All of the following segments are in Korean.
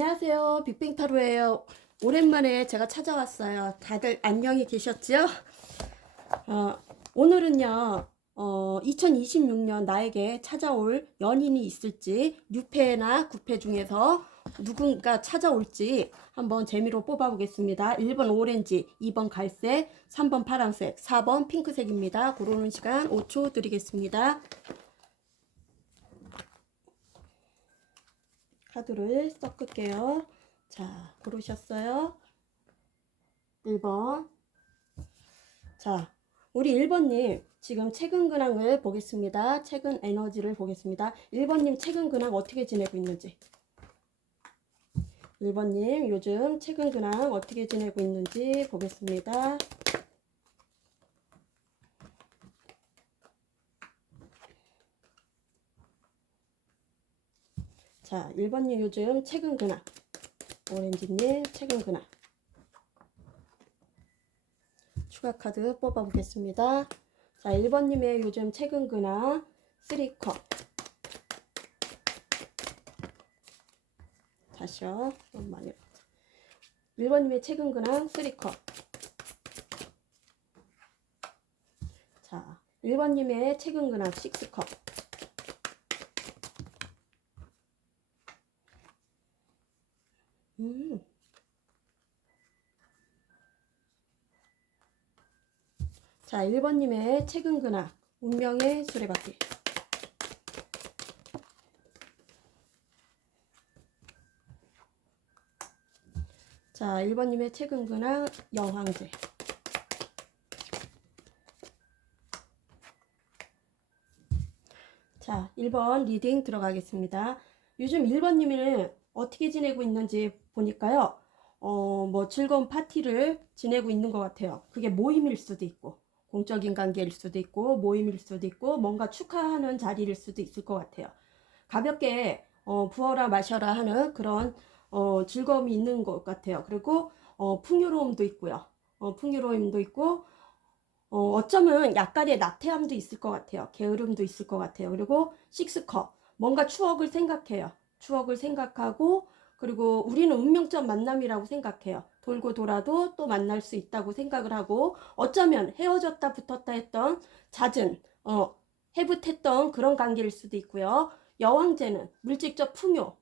안녕하세요. 빅뱅타로예요. 오랜만에 제가 찾아왔어요. 다들 안녕히 계셨죠? 오늘은요, 2026년 나에게 찾아올 연인이 있을지 6패나 9패 중에서 누군가 찾아올지 한번 재미로 뽑아보겠습니다. 1번 오렌지, 2번 갈색, 3번 파란색, 4번 핑크색입니다. 고르는 시간 5초 드리겠습니다. 카드를 섞을게요. 자, 고르셨어요? 1번. 자, 우리 1번님 지금 최근 근황을 보겠습니다. 최근 에너지를 보겠습니다. 1번님 최근 근황 어떻게 지내고 있는지. 1번님 요즘 최근 근황 어떻게 지내고 있는지 보겠습니다. 자, 1번님 요즘 최근 근황. 오렌지님 최근 근황. 추가 카드 뽑아보겠습니다. 자, 1번님의 요즘 최근 근황 3컵. 다시요. 너무 많이. 1번님의 최근 근황 3컵. 자, 1번님의 최근 근황 6컵. 자, 1번님의 최근 근황 운명의 수레바퀴. 자, 1번님의 최근 근황 영황제. 자, 1번 리딩 들어가겠습니다. 요즘 1번님은 어떻게 지내고 있는지 보니까요. 뭐 즐거운 파티를 지내고 있는 것 같아요. 그게 모임일 수도 있고 공적인 관계일 수도 있고 모임일 수도 있고 뭔가 축하하는 자리일 수도 있을 것 같아요. 가볍게 부어라 마셔라 하는 그런 즐거움이 있는 것 같아요. 그리고 풍요로움도 있고요. 풍요로움도 있고 어쩌면 약간의 나태함도 있을 것 같아요. 게으름도 있을 것 같아요. 그리고 식스컵 뭔가 추억을 생각해요. 추억을 생각하고 그리고 우리는 운명적 만남이라고 생각해요. 돌고 돌아도 또 만날 수 있다고 생각을 하고 어쩌면 헤어졌다 붙었다 했던 잦은 해붓했던 그런 관계일 수도 있고요. 여왕제는 물질적 풍요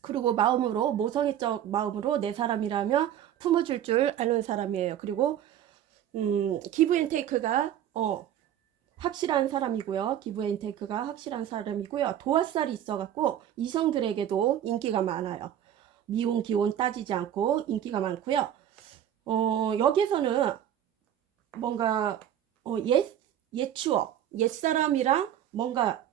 그리고 마음으로 모성애적 마음으로 내 사람이라면 품어줄 줄 아는 사람이에요. 그리고 기브앤테이크가 확실한 사람이고요. 기브앤테이크가 확실한 사람이고요. 도화살이 있어갖고 이성들에게도 인기가 많아요. 미혼 기혼 따지지 않고 인기가 많고요. 여기서는 뭔가 옛 추억, 옛 사람이랑 뭔가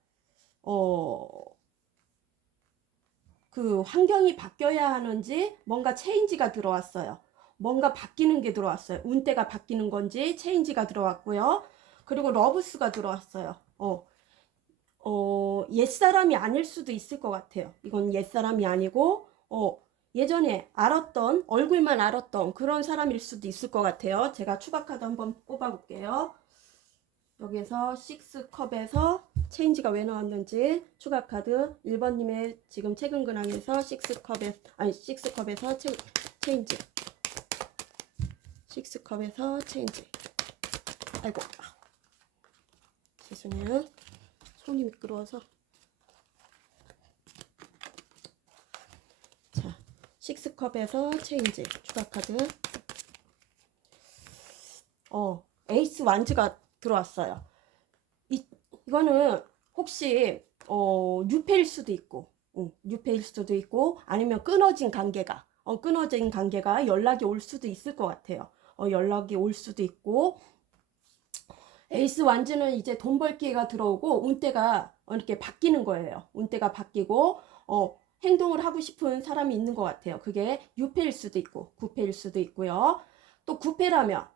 그 환경이 바뀌어야 하는지 뭔가 체인지가 들어왔어요. 뭔가 바뀌는 게 들어왔어요. 운때가 바뀌는 건지 체인지가 들어왔고요. 그리고 러브스가 들어왔어요. 옛사람이 아닐 수도 있을 것 같아요. 이건 옛사람이 아니고 예전에 알았던 얼굴만 알았던 그런 사람일 수도 있을 것 같아요. 제가 추가 카드 한번 뽑아 볼게요. 여기서 6컵에서 체인지가 왜 나왔는지 추가 카드 1번님의 지금 최근 근황에서 6컵에서 체인지 6컵에서 체인지. 아이고 죄송해요. 손이 미끄러워서. 자, 6컵에서 체인지 추가 카드. 에이스 완즈가 들어왔어요. 이거는 혹시 유패일 수도 있고 유패일 수도 있고 아니면 끊어진 관계가 연락이 올 수도 있을 것 같아요. 연락이 올 수도 있고 에이스 완즈는 이제 돈 벌 기회가 들어오고 운때가 이렇게 바뀌는 거예요. 운때가 바뀌고 행동을 하고 싶은 사람이 있는 것 같아요. 그게 유패일 수도 있고 9패일 수도 있고요. 또 9패라면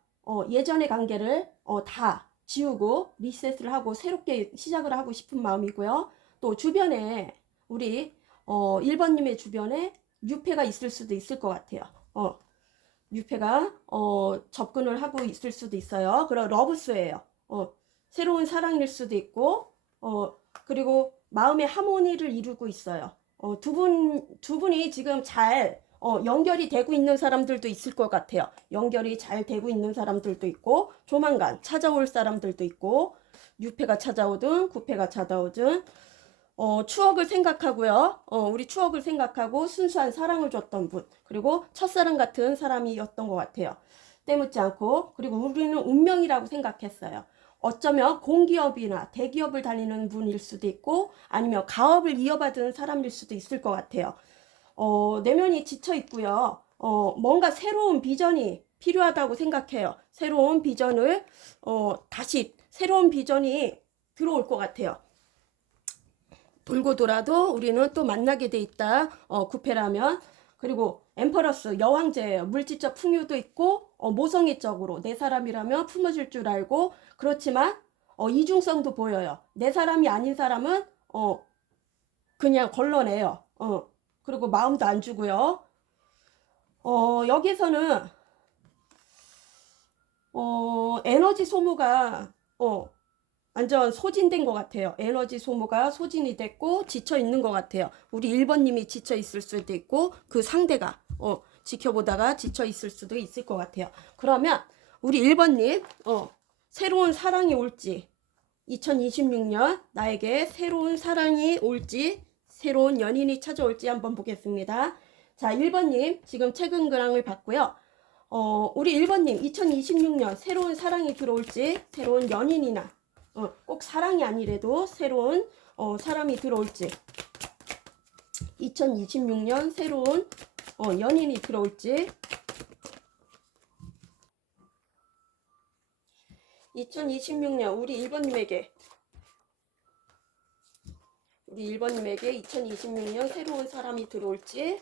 예전의 관계를 다 지우고 리셋을 하고 새롭게 시작을 하고 싶은 마음이고요. 또 주변에 우리 1번님의 주변에 유패가 있을 수도 있을 것 같아요. 유패가 접근을 하고 있을 수도 있어요. 그런 러브스예요. 새로운 사랑일 수도 있고 그리고 마음의 하모니를 이루고 있어요. 두 분이 지금 잘 연결이 되고 있는 사람들도 있을 것 같아요. 연결이 잘 되고 있는 사람들도 있고, 조만간 찾아올 사람들도 있고, 6패가 찾아오든 9패가 찾아오든, 추억을 생각하고요. 우리 추억을 생각하고 순수한 사랑을 줬던 분, 그리고 첫사랑 같은 사람이었던 것 같아요. 때묻지 않고, 그리고 우리는 운명이라고 생각했어요. 어쩌면 공기업이나 대기업을 다니는 분일 수도 있고, 아니면 가업을 이어받은 사람일 수도 있을 것 같아요. 내면이 지쳐 있고요. 뭔가 새로운 비전이 필요하다고 생각해요. 새로운 비전을, 다시 새로운 비전이 들어올 것 같아요. 돌고 돌아도 우리는 또 만나게 돼 있다. 9패라면. 그리고 엠퍼러스 여왕제예요. 물질적 풍요도 있고 모성애적으로 내 사람이라면 품어줄 줄 알고, 그렇지만 이중성도 보여요. 내 사람이 아닌 사람은 그냥 걸러내요. 그리고 마음도 안 주고요. 여기서는 에너지 소모가 완전 소진된 것 같아요. 에너지 소모가 소진이 됐고 지쳐 있는 것 같아요. 우리 1번님이 지쳐 있을 수도 있고, 그 상대가 지켜보다가 지쳐 있을 수도 있을 것 같아요. 그러면 우리 1번님 새로운 사랑이 올지, 2026년 나에게 새로운 사랑이 올지, 새로운 연인이 찾아올지 한번 보겠습니다. 자, 1번님 지금 최근 근황을 봤고요. 우리 1번님 2026년 새로운 사랑이 들어올지, 새로운 연인이나 꼭 사랑이 아니래도 새로운 사람이 들어올지, 2026년 새로운 연인이 들어올지, 2026년 우리 1번님에게 2026년 새로운 사람이 들어올지,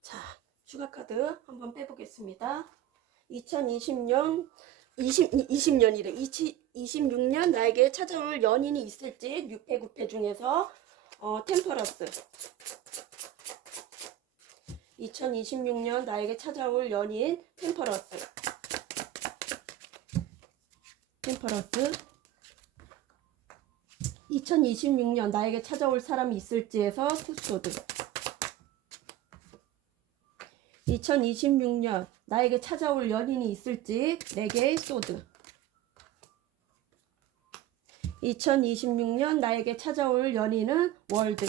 자, 추가 카드 한번 빼보겠습니다. 2020년 20년이래. 26년 나에게 찾아올 연인이 있을지, 6패 9패 중에서 템퍼러스. 2026년 나에게 찾아올 연인 템퍼러스. 2026년 나에게 찾아올 사람이 있을지에서 투소드. 2026년 나에게 찾아올 연인이 있을지 4개의 소드. 2026년 나에게 찾아올 연인은 월드.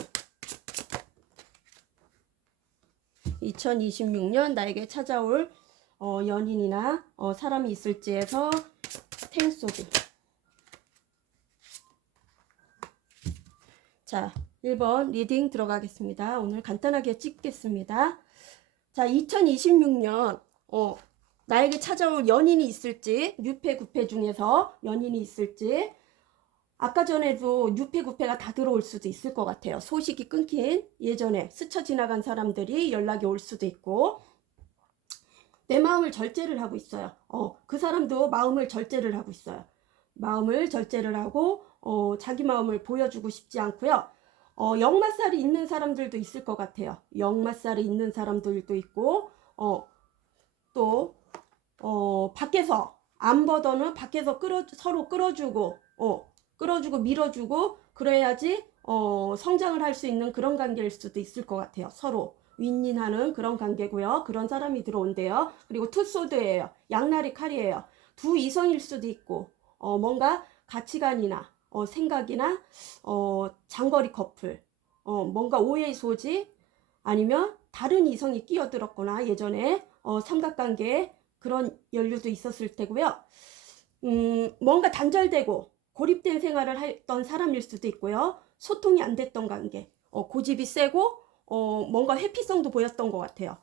2026년 나에게 찾아올 연인이나 사람이 있을지에서 텐소드. 자, 1번 리딩 들어가겠습니다. 오늘 간단하게 찍겠습니다. 자, 2026년 나에게 찾아올 연인이 있을지, 6패 9패 중에서 연인이 있을지. 아까 전에도 6패 9패가 다 들어올 수도 있을 것 같아요. 소식이 끊긴 예전에 스쳐 지나간 사람들이 연락이 올 수도 있고, 내 마음을 절제를 하고 있어요. 그 사람도 마음을 절제를 하고 있어요. 마음을 절제를 하고 자기 마음을 보여주고 싶지 않고요. 역마살이 있는 사람들도 있을 것 같아요. 역마살이 있는 사람들도 있고, 또 밖에서 안 보더는 밖에서 서로 끌어주고 밀어주고 그래야지 성장을 할 수 있는 그런 관계일 수도 있을 것 같아요. 서로 윈윈하는 그런 관계고요. 그런 사람이 들어온대요. 그리고 투소드예요. 양날이 칼이에요. 두 이성일 수도 있고, 뭔가 가치관이나 생각이나 장거리 커플, 뭔가 오해의 소지, 아니면 다른 이성이 끼어들었거나 예전에 삼각관계에 그런 연류도 있었을 테고요. 뭔가 단절되고 고립된 생활을 했던 사람일 수도 있고요. 소통이 안 됐던 관계, 고집이 세고 뭔가 회피성도 보였던 것 같아요.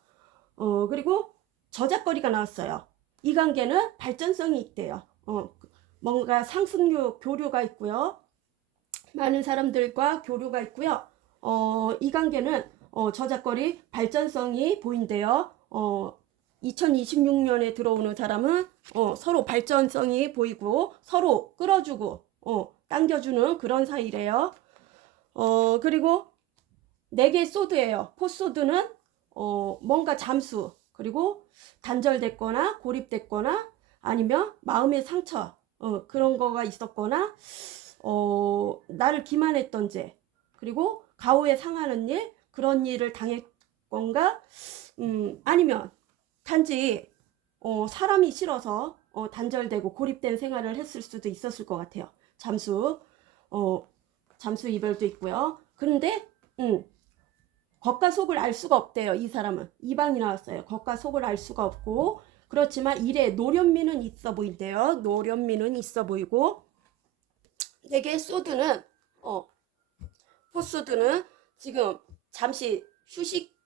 그리고 저작거리가 나왔어요. 이 관계는 발전성이 있대요. 뭔가 상승류 교류가 있고요. 많은 사람들과 교류가 있고요. 이 관계는 저작거리 발전성이 보인대요. 2026년에 들어오는 사람은 서로 발전성이 보이고 서로 끌어주고 당겨주는 그런 사이래요. 그리고 4개의 소드예요. 포소드는 뭔가 잠수, 그리고 단절됐거나 고립됐거나 아니면 마음의 상처 그런 거가 있었거나 나를 기만했던 죄 그리고 가오에 상하는 일 그런 일을 당했건가 아니면 단지 사람이 싫어서 단절되고 고립된 생활을 했을 수도 있었을 것 같아요. 잠수 이별도 있고요. 그런데 겉과 속을 알 수가 없대요. 이 사람은 이방이 나왔어요. 겉과 속을 알 수가 없고 그렇지만 일에 노련미는 있어 보인대요. 노련미는 있어 보이고 되게 소드는 포스드는 지금 잠시 휴식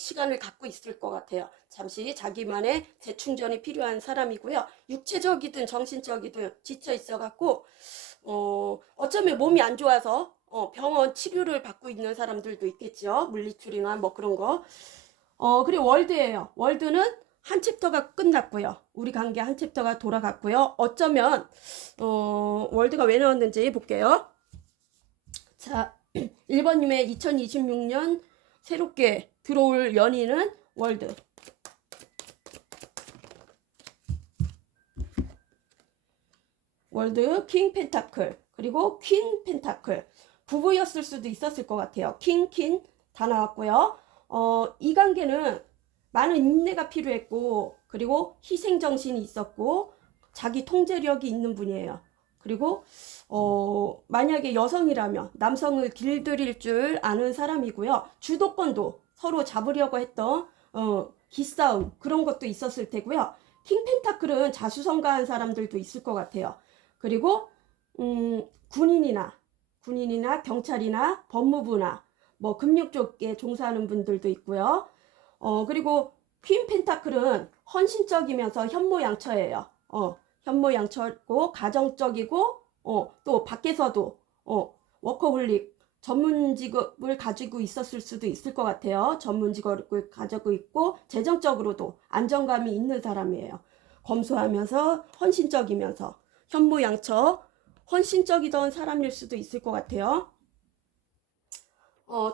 시간을 갖고 있을 것 같아요. 잠시 자기만의 재충전이 필요한 사람이고요. 육체적이든 정신적이든 지쳐 있어 갖고 어쩌면 몸이 안 좋아서 병원 치료를 받고 있는 사람들도 있겠죠. 물리치료나 뭐 그런 거. 그리고 월드예요. 월드는 한 챕터가 끝났고요. 우리 관계 한 챕터가 돌아갔고요. 어쩌면 월드가 왜 나왔는지 볼게요. 자, 1번님의 2026년 새롭게 들어올 연인은 월드. 월드, 킹 펜타클, 그리고 퀸 펜타클. 부부였을 수도 있었을 것 같아요. 킹 다 나왔고요. 이 관계는 많은 인내가 필요했고, 그리고 희생정신이 있었고, 자기 통제력이 있는 분이에요. 그리고 만약에 여성이라면 남성을 길들일 줄 아는 사람이고요. 주도권도 서로 잡으려고 했던 기싸움 그런 것도 있었을 테고요. 킹 펜타클은 자수성가한 사람들도 있을 것 같아요. 그리고 군인이나 경찰이나 법무부나 뭐 금융 쪽에 종사하는 분들도 있고요. 그리고 퀸 펜타클은 헌신적이면서 현모양처예요. 현모양처고 가정적이고 또 밖에서도 워커홀릭 전문 직업을 가지고 있었을 수도 있을 것 같아요. 전문 직업을 가지고 있고 재정적으로도 안정감이 있는 사람이에요. 검소하면서 헌신적이면서 현모양처 헌신적이던 사람일 수도 있을 것 같아요.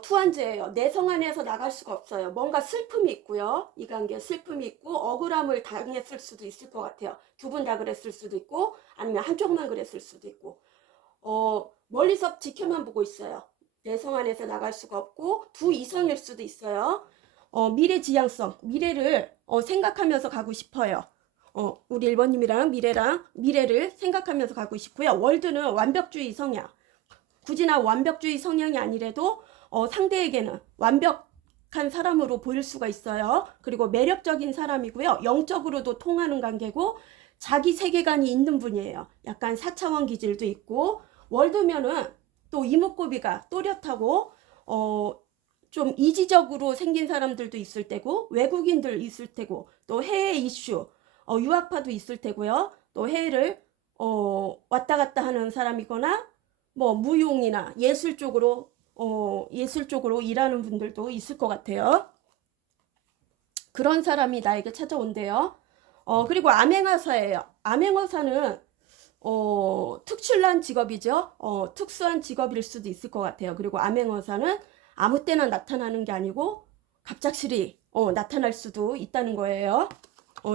투한제예요. 내성 안에서 나갈 수가 없어요. 뭔가 슬픔이 있고요. 이 관계에 슬픔이 있고 억울함을 당했을 수도 있을 것 같아요. 두 분 다 그랬을 수도 있고 아니면 한쪽만 그랬을 수도 있고 멀리서 지켜만 보고 있어요. 내성 안에서 나갈 수가 없고 두 이성일 수도 있어요. 미래 지향성, 미래를 생각하면서 가고 싶어요. 우리 1번님이랑 미래를 생각하면서 가고 싶고요. 월드는 완벽주의 성향. 굳이나 완벽주의 성향이 아니래도 상대에게는 완벽한 사람으로 보일 수가 있어요. 그리고 매력적인 사람이고요. 영적으로도 통하는 관계고 자기 세계관이 있는 분이에요. 약간 4차원 기질도 있고 월드면은 또 이목구비가 또렷하고 좀 이지적으로 생긴 사람들도 있을 테고 외국인들 있을 테고 또 해외 이슈 유학파도 있을 테고요. 또 해외를 왔다 갔다 하는 사람이거나 뭐 무용이나 예술 쪽으로 일하는 분들도 있을 것 같아요. 그런 사람이 나에게 찾아온대요. 그리고 암행어사예요. 암행어사는 특출난 직업이죠. 특수한 직업일 수도 있을 것 같아요. 그리고 암행어사는 아무 때나 나타나는 게 아니고 갑작스레 나타날 수도 있다는 거예요.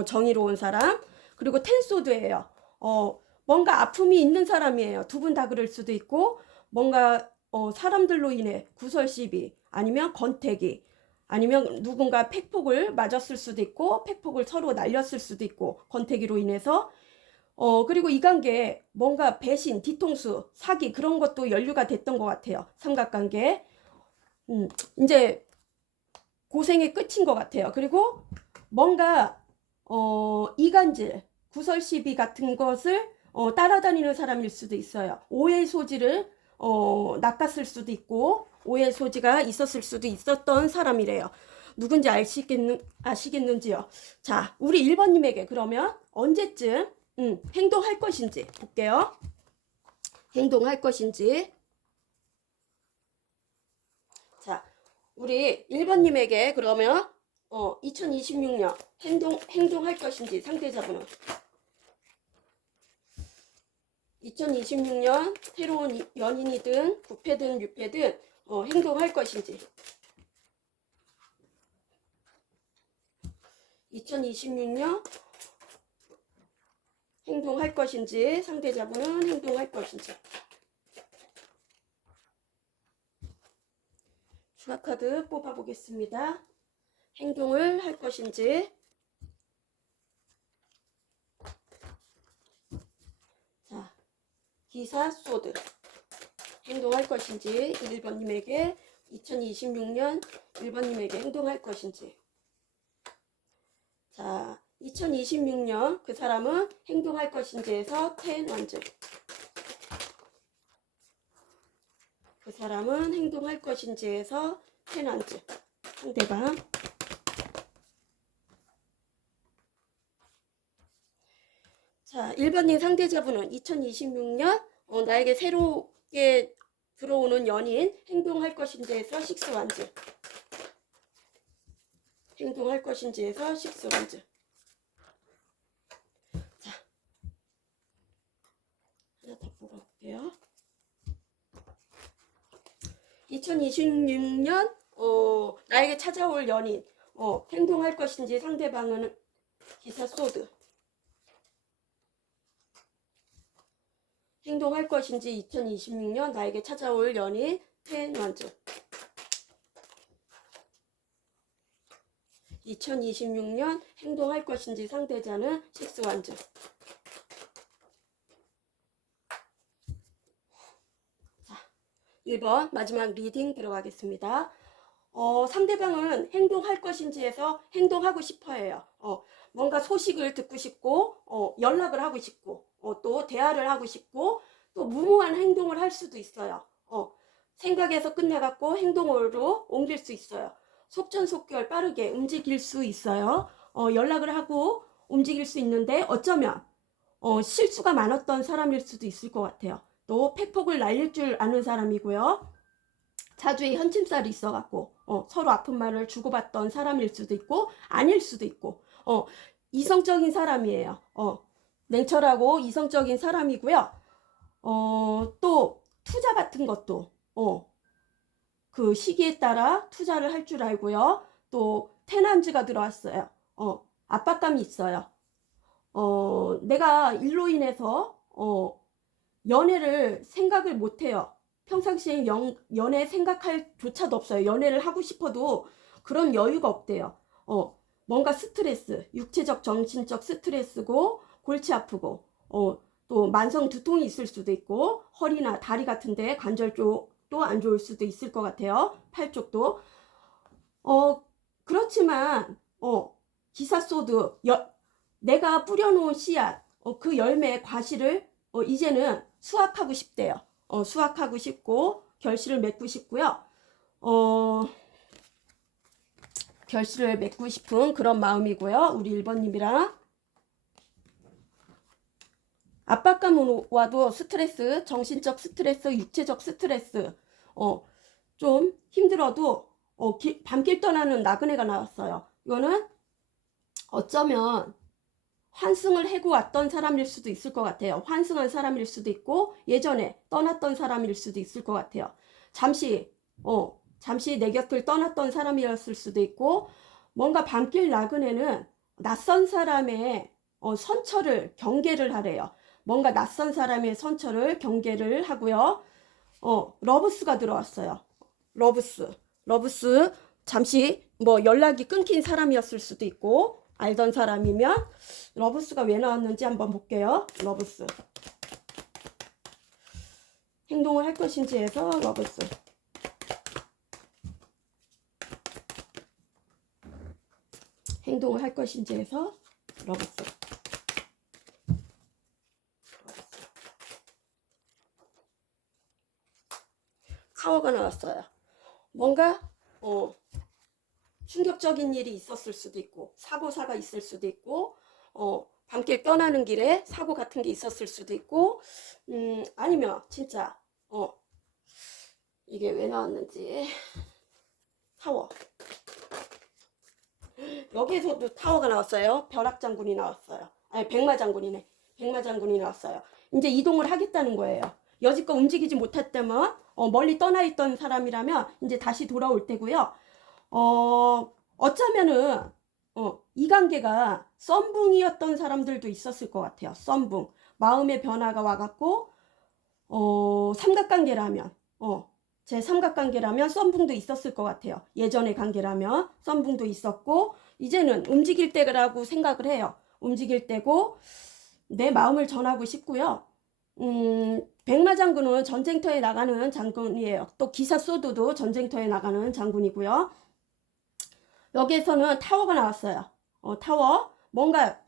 정의로운 사람. 그리고 텐소드예요. 뭔가 아픔이 있는 사람이에요. 두 분 다 그럴 수도 있고 뭔가 사람들로 인해 구설시비 아니면 권태기 아니면 누군가 팩폭을 맞았을 수도 있고 팩폭을 서로 날렸을 수도 있고 권태기로 인해서 그리고 이 관계에 뭔가 배신, 뒤통수, 사기 그런 것도 연루가 됐던 것 같아요. 삼각관계. 이제 고생의 끝인 것 같아요. 그리고 뭔가 이간질, 구설시비 같은 것을 따라다니는 사람일 수도 있어요. 오해의 소지를 낚았을 수도 있고 오해의 소지가 있었을 수도 있었던 사람이래요. 누군지 아시겠는지요? 자, 우리 1번님에게 그러면 언제쯤 행동할 것인지 볼게요. 행동할 것인지. 자, 우리 1번님에게 그러면 2026년 행동할 것인지 상대자분은 2026년 새로운 연인이든 부패든 유패든 행동할 것인지 2026년 행동할 것인지, 상대자분은 행동할 것인지. 추가 카드 뽑아보겠습니다. 행동을 할 것인지. 자, 기사 소드. 행동할 것인지, 1번님에게 2026년 1번님에게 행동할 것인지. 자, 2026년 그 사람은 행동할 것인지에서 10 원즈. 그 사람은 행동할 것인지에서 10 원즈. 상대방. 자, 1번님 상대자분은 2026년 나에게 새롭게 들어오는 연인 행동할 것인지에서 6 원즈. 행동할 것인지에서 6 원즈. 자, 하나 더 뽑아볼게요. 2026년 나에게 찾아올 연인 행동할 것인지, 상대방은 기사 소드. 행동할 것인지, 2026년 나에게 찾아올 연인 10 원즈. 2026년 행동할 것인지, 상대자는 6 원즈. 자, 1번 마지막 리딩 들어가겠습니다. 상대방은 행동할 것인지에서 행동하고 싶어 해요. 뭔가 소식을 듣고 싶고, 연락을 하고 싶고, 또 대화를 하고 싶고, 또 무모한 행동을 할 수도 있어요. 생각에서 끝내갖고 행동으로 옮길 수 있어요. 속전속결 빠르게 움직일 수 있어요. 연락을 하고 움직일 수 있는데, 어쩌면 실수가 많았던 사람일 수도 있을 것 같아요. 또 팩폭을 날릴 줄 아는 사람이고요. 자주의 현침살이 있어갖고 서로 아픈 말을 주고받던 사람일 수도 있고, 아닐 수도 있고, 이성적인 사람이에요. 냉철하고 이성적인 사람이고요. 또 투자 같은 것도 그 시기에 따라 투자를 할 줄 알고요. 또 테난즈가 들어왔어요. 압박감이 있어요. 내가 일로 인해서 연애를 생각을 못해요. 평상시에 연애 생각할 조차도 없어요. 연애를 하고 싶어도 그런 여유가 없대요. 뭔가 스트레스, 육체적 정신적 스트레스고, 골치 아프고, 또 만성 두통이 있을 수도 있고, 허리나 다리 같은데 관절 쪽도 안 좋을 수도 있을 것 같아요. 팔 쪽도. 그렇지만 기사 소드, 내가 뿌려놓은 씨앗, 그 열매 과실을 이제는 수확하고 싶대요. 수확하고 싶고 결실을 맺고 싶고요. 결실을 맺고 싶은 그런 마음이고요. 우리 1번님이랑 압박감으로 와도 스트레스, 정신적 스트레스, 육체적 스트레스, 좀 힘들어도 밤길 떠나는 나그네가 나왔어요. 이거는 어쩌면 환승을 해고 왔던 사람일 수도 있을 것 같아요. 환승한 사람일 수도 있고, 예전에 떠났던 사람일 수도 있을 것 같아요. 잠시 내 곁을 떠났던 사람이었을 수도 있고, 뭔가 밤길 나그네는 낯선 사람의 선처를 경계를 하래요. 뭔가 낯선 사람의 선처를 경계를 하고요. 러브스가 들어왔어요. 러브스 잠시 뭐 연락이 끊긴 사람이었을 수도 있고, 알던 사람이면. 러브스가 왜 나왔는지 한번 볼게요. 러브스. 행동을 할 것인지 해서 러브스. 행동을 할 것인지 해서 러브스. 타워가 나왔어요. 뭔가 충격적인 일이 있었을 수도 있고, 사고사가 있을 수도 있고, 밤길 떠나는 길에 사고 같은 게 있었을 수도 있고, 아니면 진짜 이게 왜 나왔는지. 타워. 여기에서도 타워가 나왔어요. 벼락장군이 나왔어요. 아니, 백마장군이네. 백마장군이 나왔어요. 이제 이동을 하겠다는 거예요. 여지껏 움직이지 못했다면, 멀리 떠나 있던 사람이라면 이제 다시 돌아올 때고요. 어쩌면은 이 관계가 썸붕이었던 사람들도 있었을 것 같아요. 썸붕. 마음의 변화가 와갖고, 삼각관계라면, 제 삼각관계라면 썸붕도 있었을 것 같아요. 예전의 관계라면 썸붕도 있었고, 이제는 움직일 때라고 생각을 해요. 움직일 때고, 내 마음을 전하고 싶고요. 백마장군은 전쟁터에 나가는 장군이에요. 또 기사소도도 전쟁터에 나가는 장군이고요. 여기에서는 타워가 나왔어요. 타워. 뭔가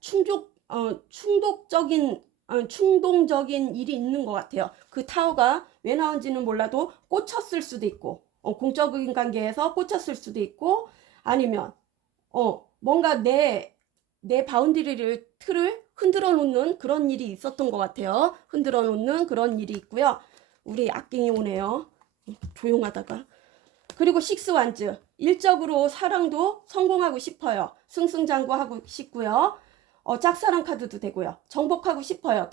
충동적인 일이 있는 것 같아요. 그 타워가 왜 나온지는 몰라도 꽂혔을 수도 있고, 공적인 관계에서 꽂혔을 수도 있고, 아니면, 뭔가 내 바운드리를, 틀을 흔들어 놓는 그런 일이 있었던 것 같아요. 흔들어 놓는 그런 일이 있고요. 우리 악갱이 오네요. 조용하다가. 그리고 식스완즈. 일적으로 사랑도 성공하고 싶어요. 승승장구하고 싶고요. 짝사랑 카드도 되고요. 정복하고 싶어요.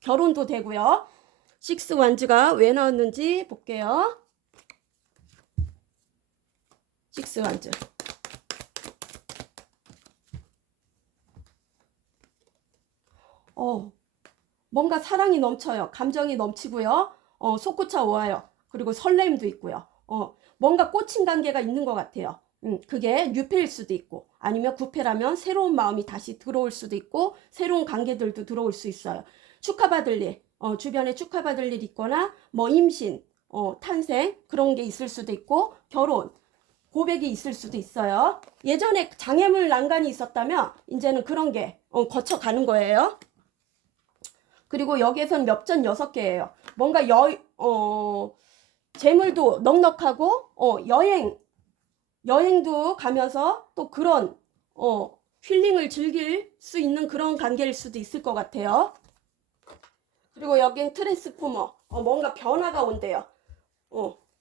결혼도 되고요. 식스완즈가 왜 나왔는지 볼게요. 식스완즈. 뭔가 사랑이 넘쳐요. 감정이 넘치고요. 솟구쳐 오아요. 그리고 설렘도 있고요. 뭔가 꽂힌 관계가 있는 것 같아요. 그게 뉴페일 수도 있고, 아니면 구패라면 새로운 마음이 다시 들어올 수도 있고, 새로운 관계들도 들어올 수 있어요. 축하받을 일, 주변에 축하받을 일 있거나, 뭐 임신, 탄생, 그런 게 있을 수도 있고, 결혼, 고백이 있을 수도 있어요. 예전에 장애물 난간이 있었다면, 이제는 그런 게 거쳐가는 거예요. 그리고 여기에선 엽전 6개예요. 뭔가 재물도 넉넉하고, 여행도 가면서 또 그런, 힐링을 즐길 수 있는 그런 관계일 수도 있을 것 같아요. 그리고 여긴 트랜스포머. 뭔가 변화가 온대요.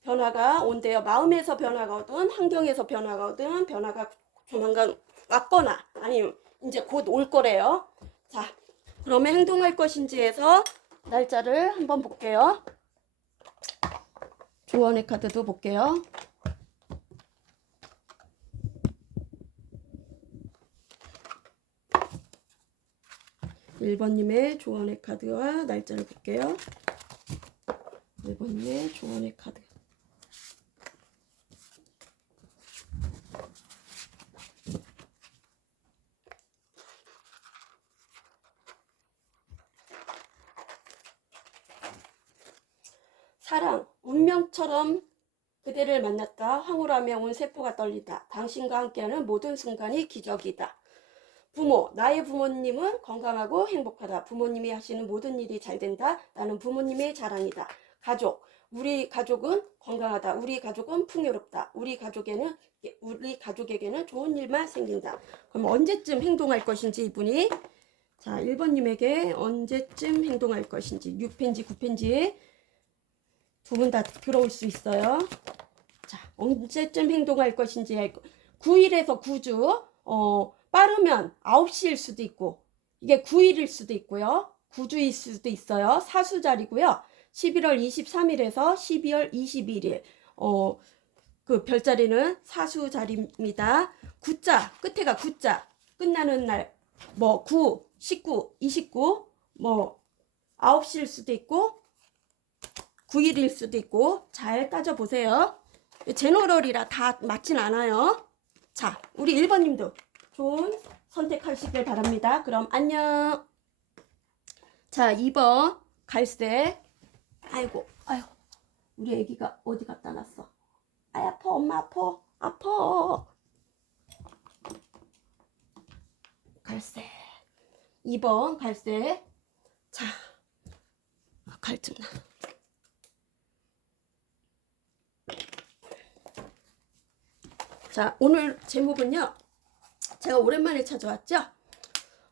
변화가 온대요. 마음에서 변화가 오든, 환경에서 변화가 오든, 변화가 조만간 왔거나, 아니면 이제 곧 올 거래요. 자, 그러면 행동할 것인지에서 날짜를 한번 볼게요. 조언의 카드도 볼게요. (1번님의) 조언의 카드와 날짜를 볼게요. 1번님의 조언의 카드. 사랑, 운명처럼 그대를 만났다. 황홀하며 온 세포가 떨린다. 당신과 함께하는 모든 순간이 기적이다. 부모, 나의 부모님은 건강하고 행복하다. 부모님이 하시는 모든 일이 잘 된다. 나는 부모님의 자랑이다. 가족, 우리 가족은 건강하다. 우리 가족은 풍요롭다. 우리 가족에게는 좋은 일만 생긴다. 그럼 언제쯤 행동할 것인지 이분이, 자, 1번님에게 언제쯤 행동할 것인지, 6펜지 9펜지 두 분 다 들어올 수 있어요. 자, 언제쯤 행동할 것인지 9일에서 9주, 빠르면 9시일 수도 있고, 이게 9일일 수도 있고요. 9주일 수도 있어요. 사수자리고요. 11월 23일에서 12월 21일, 그 별자리는 사수자리입니다. 9자, 끝에가 9자, 끝나는 날, 뭐 9, 19, 29, 뭐 9시일 수도 있고, 9일일 수도 있고, 잘 따져보세요. 제너럴이라 다 맞진 않아요. 자, 우리 1번님도 좋은 선택하시길 바랍니다. 그럼 안녕. 자, 2번 갈색. 아이고, 아이고, 우리 애기가 어디 갖다 놨어? 아, 아파, 엄마 아파, 아파. 갈색. 2번 갈색. 자, 갈증나. 자, 오늘 제목은요, 제가 오랜만에 찾아왔죠.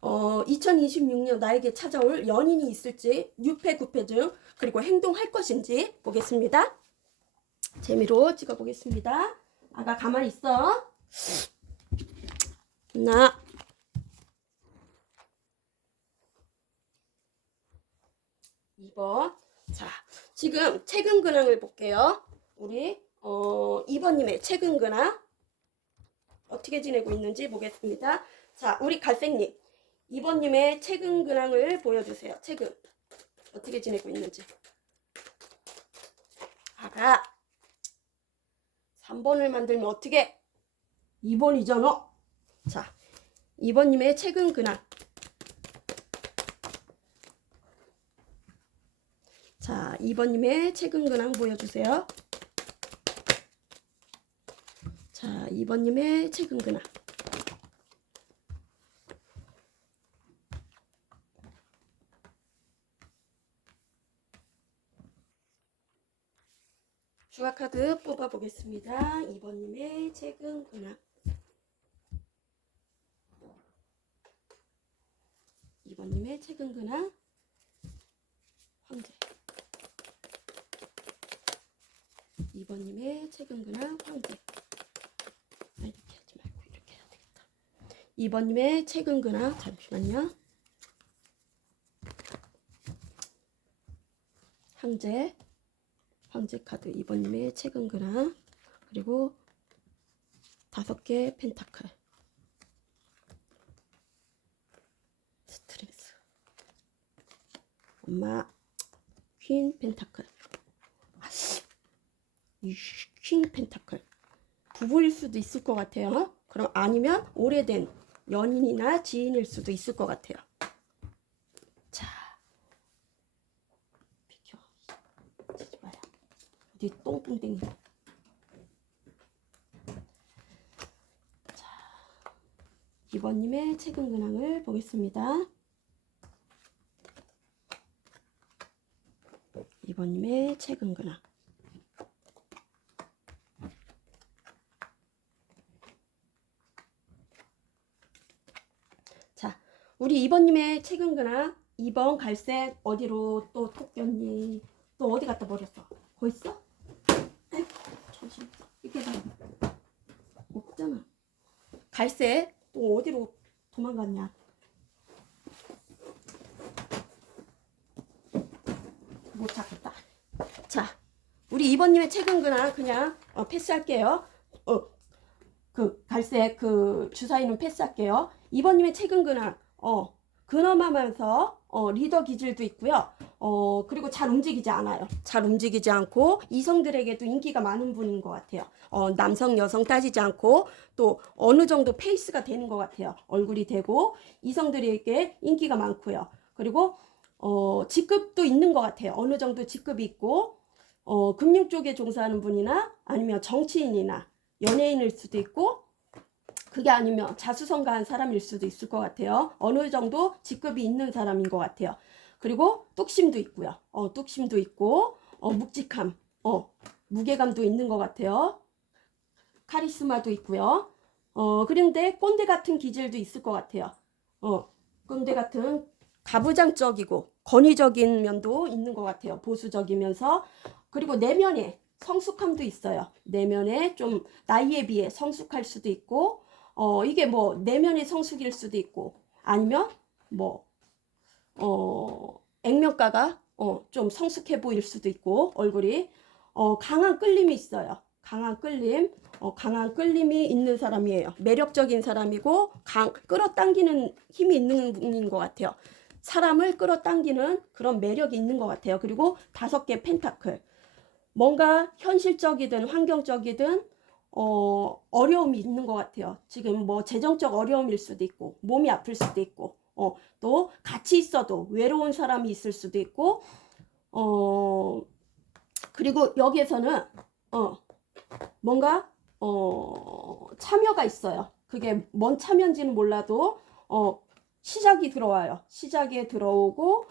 2026년 나에게 찾아올 연인이 있을지, 6패 9패 중, 그리고 행동할 것인지 보겠습니다. 재미로 찍어보겠습니다. 아가 가만히 있어. 나 2번. 자, 지금 최근 근황을 볼게요. 우리 2번님의 최근 근황. 어떻게 지내고 있는지 보겠습니다. 자, 우리 갈색님. 2번님의 최근 근황을 보여주세요. 최근. 어떻게 지내고 있는지. 아가. 3번을 만들면 어떻게? 2번이잖아. 자, 2번님의 최근 근황. 자, 2번님의 최근 근황 보여주세요. 자, 2번님의 최근 근황. 주화카드 뽑아보겠습니다. 2번님의 최근 근황. 2번님의 최근 근황. 황제. 2번님의 최근 근황. 황제. 이렇게 하지 말고 이렇게 해야 되겠다. 2번님의 최근 근황. 잠시만요. 황제. 황제 카드 2번님의 최근 근황. 그리고 5개 펜타클. 스트레스. 엄마. 퀸 펜타클. 퀸 펜타클. 부부일 수도 있을 것 같아요. 그럼 아니면 오래된 연인이나 지인일 수도 있을 것 같아요. 자, 비켜. 치지 마요. 어디 똥똥 땡겨. 자, 2번님의 최근 근황을 보겠습니다. 2번님의 최근 근황. 자, 우리 2번님의 최근 근황. 2번 갈색 어디로 또 톡꼈니? 또 어디 갖다 버렸어? 거기 있어? 아이고, 정신 이렇게 봐. 없잖아. 갈색 또 어디로 도망갔냐? 못 찾겠다. 자, 우리 2번님의 최근 근황 그냥 패스할게요. 그 갈색 그 주사위는 패스할게요. 2번님의 최근 근황 근엄하면서 리더 기질도 있고요. 그리고 잘 움직이지 않아요. 잘 움직이지 않고 이성들에게도 인기가 많은 분인 것 같아요. 남성 여성 따지지 않고 또 어느 정도 페이스가 되는 것 같아요. 얼굴이 되고 이성들에게 인기가 많고요. 그리고 직급도 있는 것 같아요. 어느 정도 직급이 있고 금융 쪽에 종사하는 분이나 아니면 정치인이나 연예인일 수도 있고 그게 아니면 자수성가한 사람일 수도 있을 것 같아요. 어느 정도 직급이 있는 사람인 것 같아요. 그리고 뚝심도 있고요. 뚝심도 있고 묵직함, 무게감도 있는 것 같아요. 카리스마도 있고요. 그런데 꼰대 같은 기질도 있을 것 같아요. 꼰대 같은 가부장적이고 권위적인 면도 있는 것 같아요. 보수적이면서. 그리고 내면에 성숙함도 있어요. 내면에 좀 나이에 비해 성숙할 수도 있고 이게 뭐 내면의 성숙일 수도 있고 아니면 뭐 액면가가 좀 성숙해 보일 수도 있고 얼굴이 강한 끌림이 있어요. 강한 끌림, 강한 끌림이 있는 사람이에요. 매력적인 사람이고 끌어당기는 힘이 있는 분인 것 같아요. 사람을 끌어당기는 그런 매력이 있는 것 같아요. 그리고 5개 펜타클. 뭔가 현실적이든 환경적이든 어려움이 있는 것 같아요. 지금 뭐 재정적 어려움일 수도 있고 몸이 아플 수도 있고 또 같이 있어도 외로운 사람이 있을 수도 있고 그리고 여기에서는 뭔가 참여가 있어요. 그게 뭔 참여인지는 몰라도 시작이 들어와요. 시작에 들어오고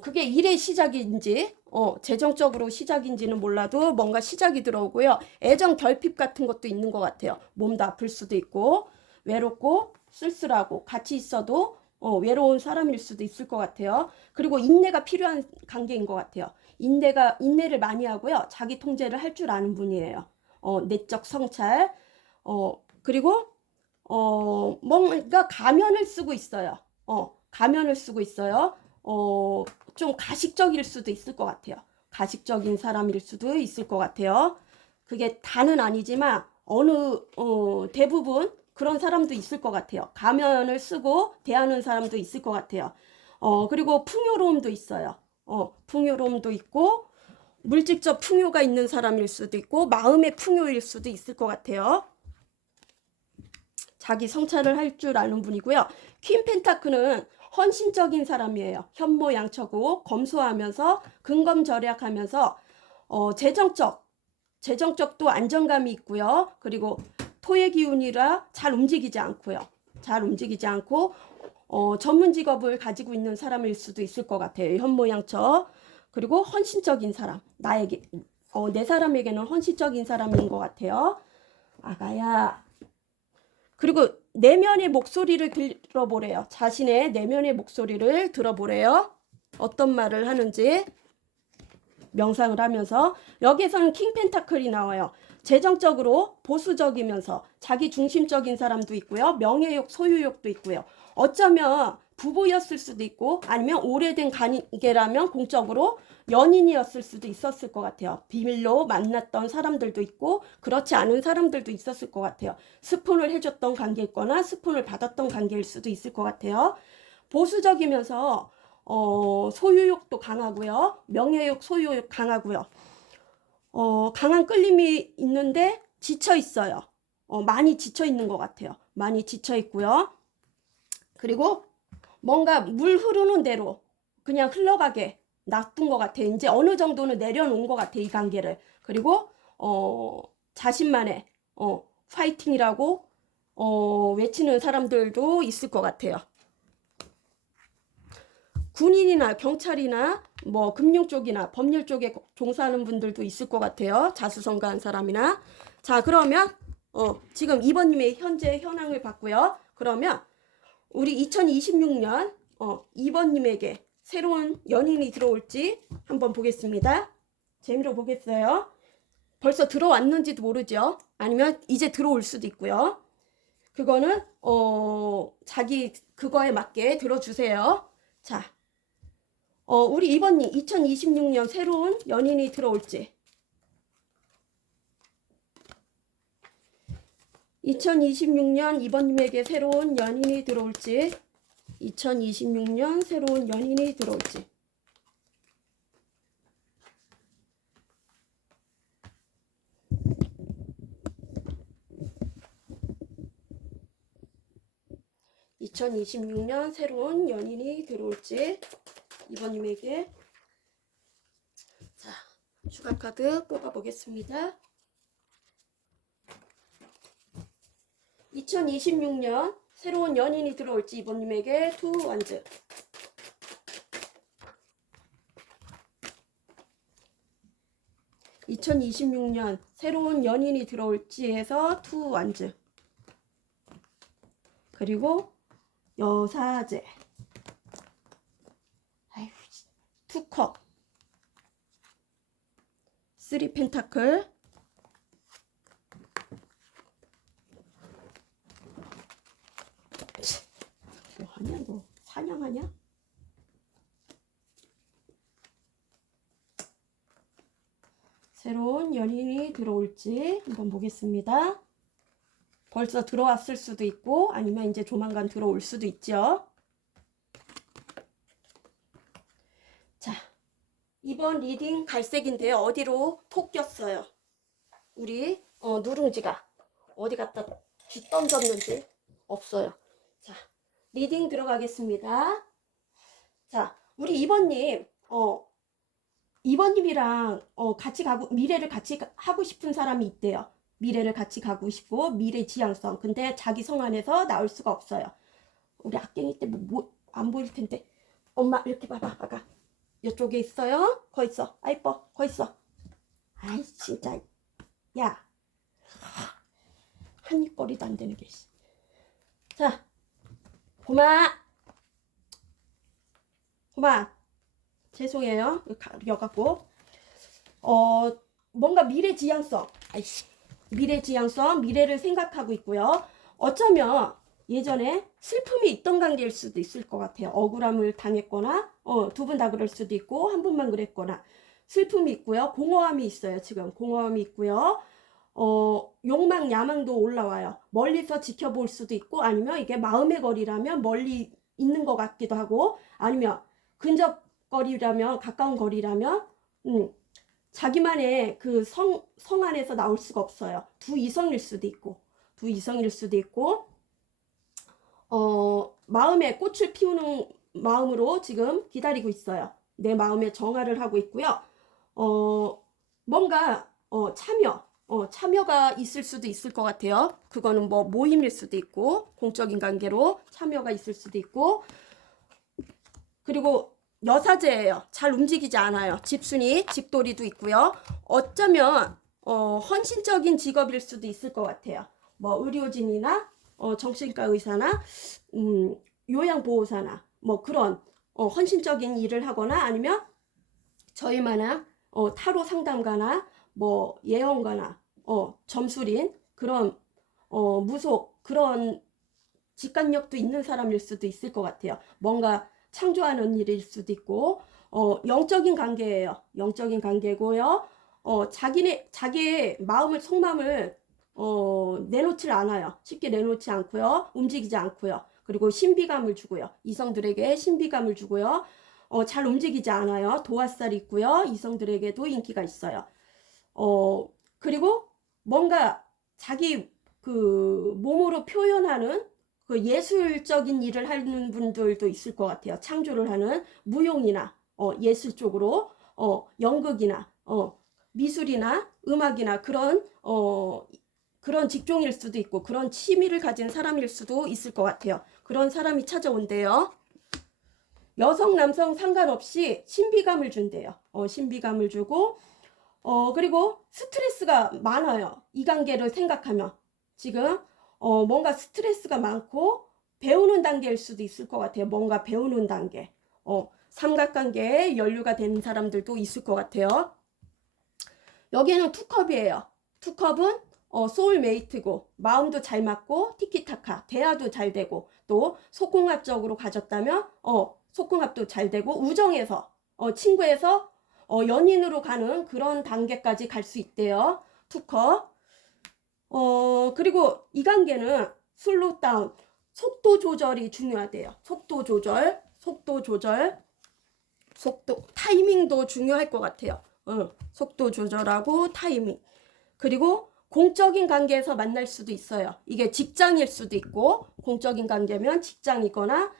그게 일의 시작인지 재정적으로 시작인지는 몰라도 뭔가 시작이 들어오고요. 애정 결핍 같은 것도 있는 것 같아요. 몸도 아플 수도 있고 외롭고 쓸쓸하고 같이 있어도 외로운 사람일 수도 있을 것 같아요. 그리고 인내가 필요한 관계인 것 같아요. 인내를 많이 하고요. 자기 통제를 할 줄 아는 분이에요. 내적 성찰. 그리고 뭔가 가면을 쓰고 있어요. 가면을 쓰고 있어요. 좀 가식적일 수도 있을 것 같아요. 가식적인 사람일 수도 있을 것 같아요. 그게 다는 아니지만 대부분 그런 사람도 있을 것 같아요. 가면을 쓰고 대하는 사람도 있을 것 같아요. 그리고 풍요로움도 있어요. 풍요로움도 있고, 물질적 풍요가 있는 사람일 수도 있고, 마음의 풍요일 수도 있을 것 같아요. 자기 성찰을 할 줄 아는 분이고요. 퀸 펜타클은 헌신적인 사람이에요. 현모양처고 검소하면서 근검절약하면서 재정적도 안정감이 있고요. 그리고 토의 기운이라 잘 움직이지 않고요. 잘 움직이지 않고 전문 직업을 가지고 있는 사람일 수도 있을 것 같아요. 현모양처. 그리고 헌신적인 사람. 내 사람에게는 헌신적인 사람인 것 같아요. 아가야. 그리고 내면의 목소리를 들어보래요. 자신의 내면의 목소리를 들어보래요. 어떤 말을 하는지 명상을 하면서. 여기에서는 킹 펜타클이 나와요. 재정적으로 보수적이면서 자기 중심적인 사람도 있고요. 명예욕, 소유욕도 있고요. 어쩌면 부부였을 수도 있고, 아니면 오래된 관계라면 공적으로 연인이었을 수도 있었을 것 같아요. 비밀로 만났던 사람들도 있고, 그렇지 않은 사람들도 있었을 것 같아요. 스폰을 해줬던 관계있거나 스폰을 받았던 관계일 수도 있을 것 같아요. 보수적이면서 소유욕도 강하고요. 명예욕, 소유욕 강하고요. 강한 끌림이 있는데 지쳐 있어요. 많이 지쳐 있는 것 같아요. 많이 지쳐 있고요. 그리고 뭔가 물 흐르는 대로 그냥 흘러가게 놔둔 것 같아. 이제 어느 정도는 내려놓은 것 같아, 이 관계를. 그리고 자신만의 파이팅이라고 외치는 사람들도 있을 것 같아요. 군인이나 경찰이나 뭐 금융 쪽이나 법률 쪽에 종사하는 분들도 있을 것 같아요. 자수성가한 사람이나. 자, 그러면 지금 2번님의 현재 현황을 봤고요. 그러면 우리 2026년 2번님에게 새로운 연인이 들어올지 한번 보겠습니다. 재미로 보겠어요. 벌써 들어왔는지도 모르죠. 아니면 이제 들어올 수도 있고요. 그거는 자기 그거에 맞게 들어주세요. 자, 우리 2번님 2026년 새로운 연인이 들어올지, 2026년 2번님에게 새로운 연인이 들어올지, 2026년 새로운 연인이 들어올지. (2026년) 새로운 연인이 들어올지 2번님에게. 자, 추가 카드 뽑아 보겠습니다. 2026년 새로운 연인이 들어올지 2번님에게 투 완즈. 2026년 새로운 연인이 들어올지 해서 투 완즈. 그리고 여사제, 투컵, 쓰리 펜타클, 뭐하냐 너, 사냥하냐? 새로운 연인이 들어올지 한번 보겠습니다. 벌써 들어왔을 수도 있고, 아니면 이제 조만간 들어올 수도 있죠. 자, 이번 리딩 갈색인데요. 어디로 톡 꼈어요. 우리 누룽지가 어디 갖다 쥐 던졌는지 없어요. 자, 리딩 들어가겠습니다. 자, 우리 2번님 2번님이랑 같이 가고 미래를 같이 하고 싶은 사람이 있대요. 미래를 같이 가고 싶고 미래 지향성. 근데 자기 성 안에서 나올 수가 없어요. 우리 악갱이 때 안 보일 텐데. 엄마 이렇게 봐봐. 아가 이쪽에 있어요. 거 있어. 아 이뻐. 거 있어. 아이 진짜. 야, 한입거리도 안 되는 게. 자, 고마. 죄송해요. 여갖고 뭔가 미래 지향성. 아이씨. 미래 지향성, 미래를 생각하고 있고요. 어쩌면 예전에 슬픔이 있던 관계일 수도 있을 것 같아요. 억울함을 당했거나 두 분 다 그럴 수도 있고 한 분만 그랬거나 슬픔이 있고요. 공허함이 있어요. 지금 공허함이 있고요. 욕망, 야망도 올라와요. 멀리서 지켜볼 수도 있고, 아니면 이게 마음의 거리라면 멀리 있는 것 같기도 하고, 아니면 근접 거리라면, 가까운 거리라면, 자기만의 그 성 안에서 나올 수가 없어요. 두 이성일 수도 있고, 마음에 꽃을 피우는 마음으로 지금 기다리고 있어요. 내 마음에 정화를 하고 있고요. 뭔가 참여가 있을 수도 있을 것 같아요. 그거는 뭐 모임일 수도 있고, 공적인 관계로 참여가 있을 수도 있고, 그리고 여사제예요. 잘 움직이지 않아요. 집순이, 집돌이도 있고요. 어쩌면 헌신적인 직업일 수도 있을 것 같아요. 뭐 의료진이나 정신과 의사나 요양보호사나 뭐 그런 헌신적인 일을 하거나, 아니면 저희만한 타로 상담가나 뭐 예언가나 점술인 그런 무속 그런 직관력도 있는 사람일 수도 있을 것 같아요. 뭔가 창조하는 일일 수도 있고, 영적인 관계예요. 영적인 관계고요. 자기의 마음을, 속마음을 내놓질 않아요. 쉽게 내놓지 않고요. 움직이지 않고요. 그리고 신비감을 주고요. 이성들에게 신비감을 주고요. 잘 움직이지 않아요. 도화살이 있고요. 이성들에게도 인기가 있어요. 그리고 뭔가 자기 그 몸으로 표현하는 그 예술적인 일을 하는 분들도 있을 것 같아요. 창조를 하는 무용이나 예술 쪽으로 연극이나 미술이나 음악이나 그런 직종일 수도 있고, 그런 취미를 가진 사람일 수도 있을 것 같아요. 그런 사람이 찾아온대요. 여성 남성 상관없이 신비감을 준대요. 신비감을 주고, 그리고 스트레스가 많아요. 이 관계를 생각하면 지금 뭔가 스트레스가 많고 배우는 단계일 수도 있을 것 같아요. 뭔가 배우는 단계. 삼각관계에 연루가 되는 사람들도 있을 것 같아요. 여기는 투컵이에요. 투컵은 소울메이트고, 마음도 잘 맞고, 티키타카, 대화도 잘 되고, 또 속궁합적으로 가졌다면 속궁합도 잘 되고, 우정에서 친구에서 연인으로 가는 그런 단계까지 갈 수 있대요. 투컵. 그리고 이 관계는 슬로우 다운, 속도 조절이 중요하대요. 속도 조절, 타이밍도 중요할 것 같아요. 속도 조절하고 타이밍. 그리고 공적인 관계에서 만날 수도 있어요. 이게 직장일 수도 있고, 공적인 관계면 직장이거나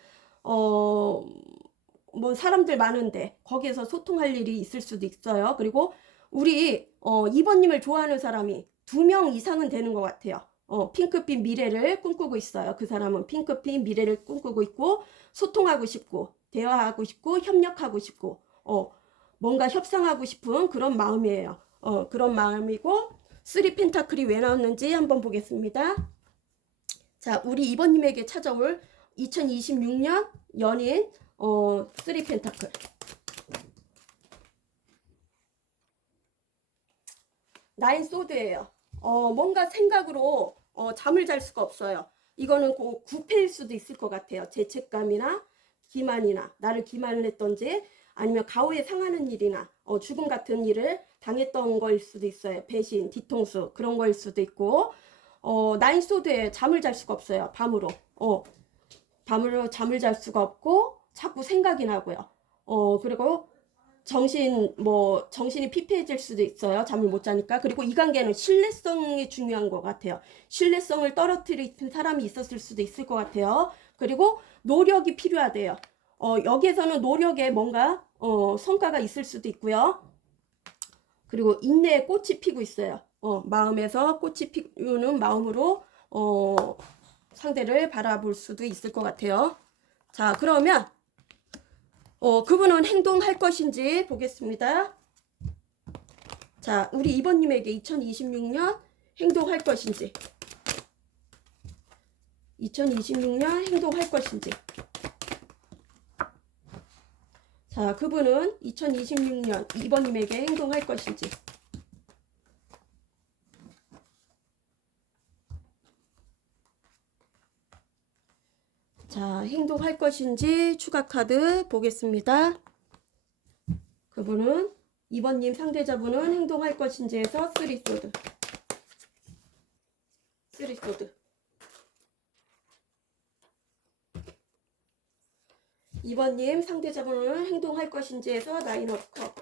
뭐 사람들 많은데 거기에서 소통할 일이 있을 수도 있어요. 그리고 우리 2번님을 좋아하는 사람이 2명 이상은 되는 것 같아요. 핑크빛 미래를 꿈꾸고 있어요. 그 사람은 핑크빛 미래를 꿈꾸고 있고, 소통하고 싶고, 대화하고 싶고, 협력하고 싶고, 뭔가 협상하고 싶은 그런 마음이에요. 그런 마음이고, 3 펜타클이 왜 나왔는지 한번 보겠습니다. 자, 우리 2번님에게 찾아올 2026년 연인 3 펜타클. 나인 소드예요. 뭔가 생각으로 잠을 잘 수가 없어요. 이거는 꼭 구패일 수도 있을 것 같아요. 죄책감이나 기만이나, 나를 기만을 했던지, 아니면 가오에 상하는 일이나 죽음 같은 일을 당했던 거일 수도 있어요. 배신, 뒤통수 그런 거일 수도 있고, 나인 소드에 잠을 잘 수가 없어요. 밤으로 잠을 잘 수가 없고 자꾸 생각이 나고요. 그리고 정신이 피폐해질 수도 있어요. 잠을 못 자니까. 그리고 이 관계는 신뢰성이 중요한 것 같아요. 신뢰성을 떨어뜨린 사람이 있었을 수도 있을 것 같아요. 그리고 노력이 필요하대요. 여기에서는 노력에 뭔가 성과가 있을 수도 있고요. 그리고 인내의 꽃이 피고 있어요. 마음에서 꽃이 피우는 마음으로 상대를 바라볼 수도 있을 것 같아요. 자, 그러면 그분은 행동할 것인지 보겠습니다. 자, 우리 2번님에게 2026년 행동할 것인지, 2026년 행동할 것인지. 자, 그분은 2026년 2번님에게 행동할 것인지. 자, 행동할 것인지 추가 카드 보겠습니다. 그분은 2번님 상대자분은 행동할 것인지에서 3 소드. 쓰리 소드. 2번님 상대자분은 행동할 것인지에서 나인 오브 컵.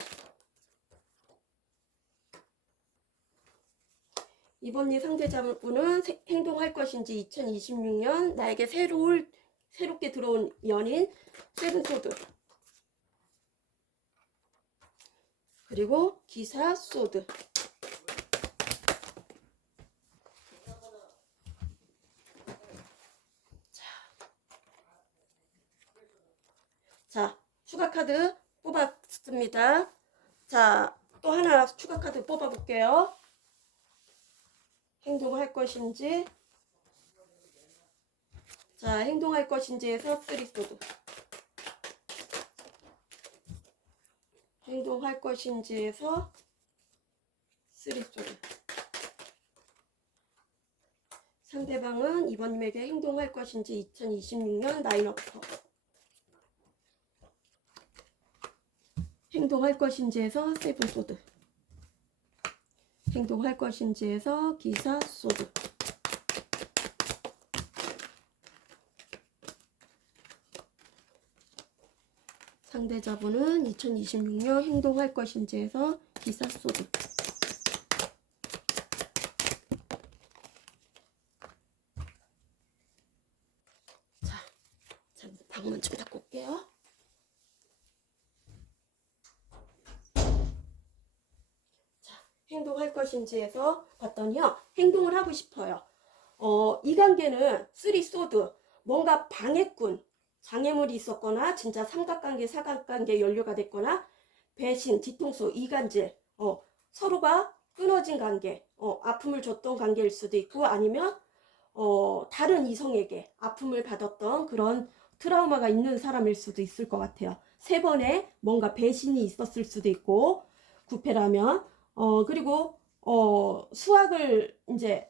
2번님 상대자분은 행동할 것인지 2026년 나에게 새롭게 들어온 연인 세븐 소드. 그리고 기사 소드. 자, 추가 카드 뽑았습니다. 자, 또 하나 추가 카드 뽑아볼게요. 행동할 것인지. 자, 행동할 것인지에서 쓰리 소드. 행동할 것인지에서 쓰리 소드. 상대방은 이번님에게 행동할 것인지 2026년 나인 오브 컵. 행동할 것인지에서 세븐 소드. 행동할 것인지에서 기사 소드. 상대자분은 2026년 행동할 것인지에서 기사 소드. 자, 방문 좀 닫고 올게요. 행동할 것인지에서 봤더니요, 행동을 하고 싶어요. 이 관계는 쓰리 소드, 뭔가 방해꾼, 장애물이 있었거나 진짜 삼각관계, 사각관계 연료가 됐거나 배신, 뒤통수, 이간질, 서로가 끊어진 관계, 아픔을 줬던 관계일 수도 있고 아니면 다른 이성에게 아픔을 받았던 그런 트라우마가 있는 사람일 수도 있을 것 같아요. 3번에 뭔가 배신이 있었을 수도 있고 구패라면 그리고 수학을 이제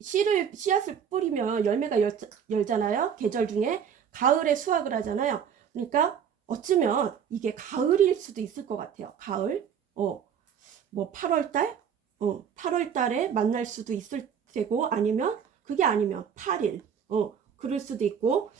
씨앗을 뿌리면 열매가 열잖아요. 계절 중에 가을에 수확을 하잖아요. 그러니까 어쩌면 이게 가을일 수도 있을 것 같아요. 가을, 뭐 8월달, 8월달에 만날 수도 있을 테고 아니면 그게 아니면 8일, 그럴 수도 있고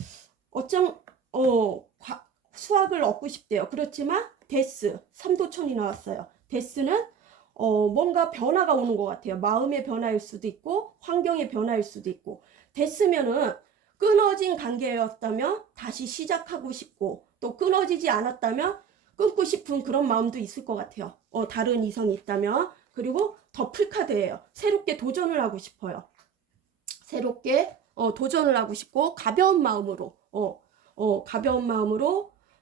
수확을 얻고 싶대요. 그렇지만 데스, 3도천이 나왔어요. 데스는 뭔가 변화가 오는 것 같아요. 마음의 변화일 수도 있고 환경의 변화일 수도 있고 데스면은 끊어진 관계였다면 다시 시작하고 싶고 또 끊어지지 않았다면 끊고 싶은 그런 마음도 있을 것 같아요. 다른 이성이 있다면. 그리고 더풀 카드예요. 새롭게 도전을 하고 싶어요. 새롭게 도전을 하고 싶고 가벼운 마음으로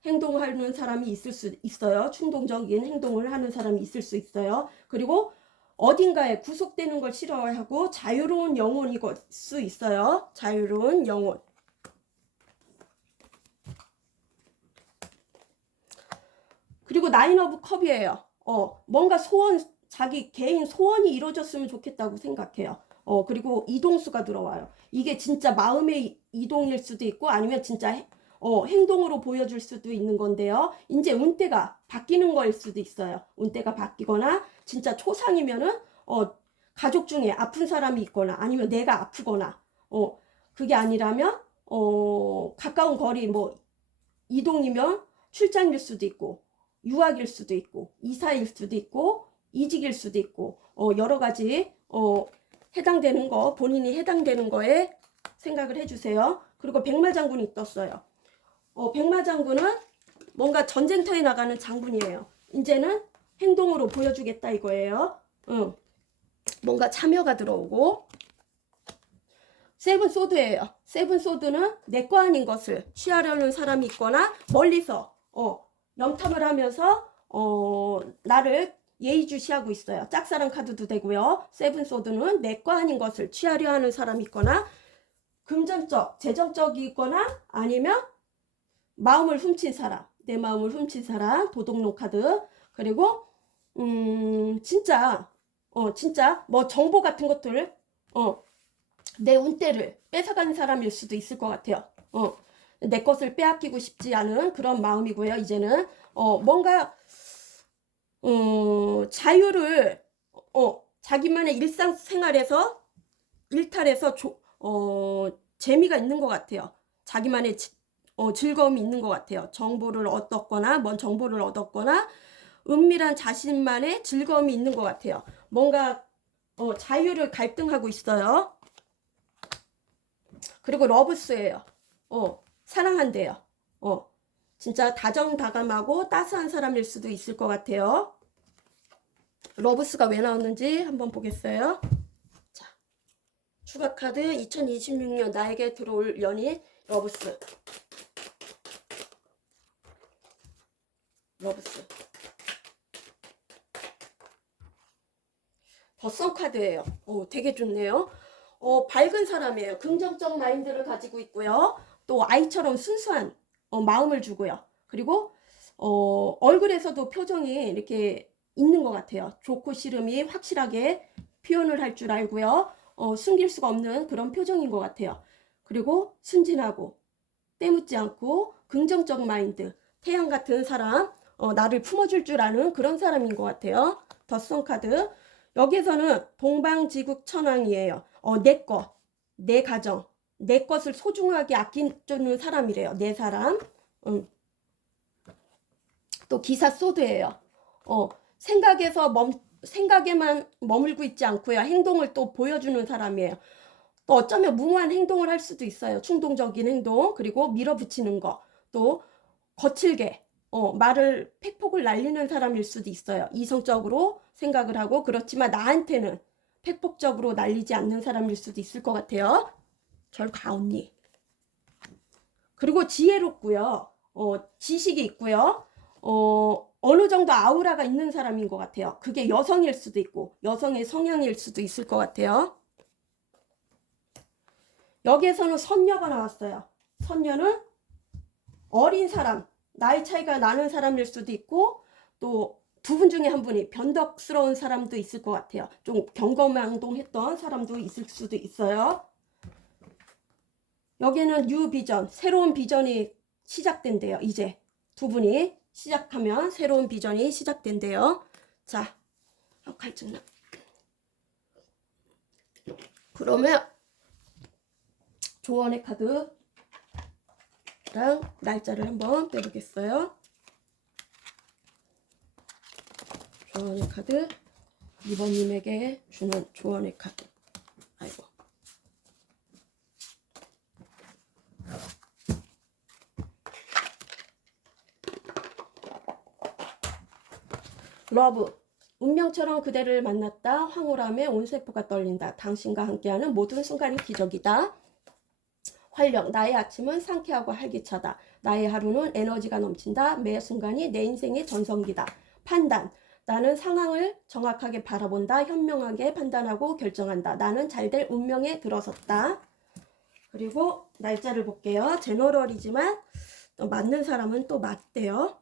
행동하는 사람이 있을 수 있어요. 충동적인 행동을 하는 사람이 있을 수 있어요. 그리고 어딘가에 구속되는 걸 싫어하고 자유로운 영혼일 수 있어요. 자유로운 영혼. 그리고 나인 오브 컵이에요. 뭔가 자기 개인 소원이 이루어졌으면 좋겠다고 생각해요. 그리고 이동수가 들어와요. 이게 진짜 마음의 이동일 수도 있고 아니면 진짜 행동으로 보여줄 수도 있는 건데요. 이제 운대가 바뀌는 거일 수도 있어요. 운대가 바뀌거나 진짜 초상이면은 가족 중에 아픈 사람이 있거나 아니면 내가 아프거나 그게 아니라면 가까운 거리 뭐 이동이면 출장일 수도 있고 유학일 수도 있고 이사일 수도 있고 이직일 수도 있고 여러 가지 해당되는 거 본인이 해당되는 거에 생각을 해주세요. 그리고 백마장군이 떴어요. 백마장군은 뭔가 전쟁터에 나가는 장군이에요. 이제는 행동으로 보여주겠다 이거예요. 뭔가 참여가 들어오고 세븐 소드예요. 세븐 소드는 내 거 아닌 것을 취하려는 사람이 있거나 멀리서 염탐을 하면서 나를 예의주시하고 있어요. 짝사랑 카드도 되고요. 세븐 소드는 내 거 아닌 것을 취하려 하는 사람이 있거나 금전적, 재정적이거나 아니면 마음을 훔친 사람, 내 마음을 훔친 사람, 도둑놈 카드. 그리고 진짜 뭐 정보 같은 것들 내 운대를 뺏어가는 사람일 수도 있을 것 같아요. 내 것을 빼앗기고 싶지 않은 그런 마음이고요. 이제는 뭔가 자유를 자기만의 일상생활에서 일탈해서 재미가 있는 것 같아요. 자기만의 즐거움이 있는 것 같아요. 정보를 얻었거나 뭔 정보를 얻었거나 은밀한 자신만의 즐거움이 있는 것 같아요. 뭔가 자유를 갈등하고 있어요. 그리고 러브스예요. 사랑한대요. 진짜 다정다감하고 따스한 사람일 수도 있을 것 같아요. 러브스가 왜 나왔는지 한번 보겠어요. 자, 추가 카드 2026년 나에게 들어올 연인 러브스. 러브스. 더선 카드예요. 되게 좋네요. 밝은 사람이에요. 긍정적 마인드를 가지고 있고요. 또 아이처럼 순수한 마음을 주고요. 그리고 얼굴에서도 표정이 이렇게 있는 것 같아요. 좋고 싫음이 확실하게 표현을 할 줄 알고요. 숨길 수가 없는 그런 표정인 것 같아요. 그리고 순진하고 때묻지 않고 긍정적 마인드, 태양 같은 사람, 나를 품어줄 줄 아는 그런 사람인 것 같아요. 더선 카드. 여기서는 동방지국천왕이에요. 내 거, 내 가정, 내 것을 소중하게 아끼는 사람이래요. 내 사람. 또 기사 소드예요. 생각에만 머물고 있지 않고요. 행동을 또 보여주는 사람이에요. 또 어쩌면 무모한 행동을 할 수도 있어요. 충동적인 행동, 그리고 밀어붙이는 거, 또 거칠게 말을 팩폭을 날리는 사람일 수도 있어요. 이성적으로 생각을 하고, 그렇지만 나한테는 팩폭적으로 날리지 않는 사람일 수도 있을 것 같아요. 절 가 언니. 그리고 지혜롭고요. 지식이 있고요. 어느 정도 아우라가 있는 사람인 것 같아요. 그게 여성일 수도 있고 여성의 성향일 수도 있을 것 같아요. 여기에서는 선녀가 나왔어요. 선녀는 어린 사람, 나이 차이가 나는 사람일 수도 있고, 또 두 분 중에 한 분이 변덕스러운 사람도 있을 것 같아요. 좀 경거망동했던 사람도 있을 수도 있어요. 여기는 뉴 비전, 새로운 비전이 시작된대요. 이제 두 분이 시작하면 새로운 비전이 시작된대요. 자, 갈증나. 그러면 조언의 카드랑 날짜를 한번 빼보겠어요. 조언의 카드, 이번님에게 주는 조언의 카드. 아이고. 러브. 운명처럼 그대를 만났다. 황홀함에 온 세포가 떨린다. 당신과 함께하는 모든 순간이 기적이다. 활력. 나의 아침은 상쾌하고 활기차다. 나의 하루는 에너지가 넘친다. 매 순간이 내 인생의 전성기다. 판단. 나는 상황을 정확하게 바라본다. 현명하게 판단하고 결정한다. 나는 잘될 운명에 들어섰다. 그리고 날짜를 볼게요. 제너럴이지만 맞는 사람은 또 맞대요.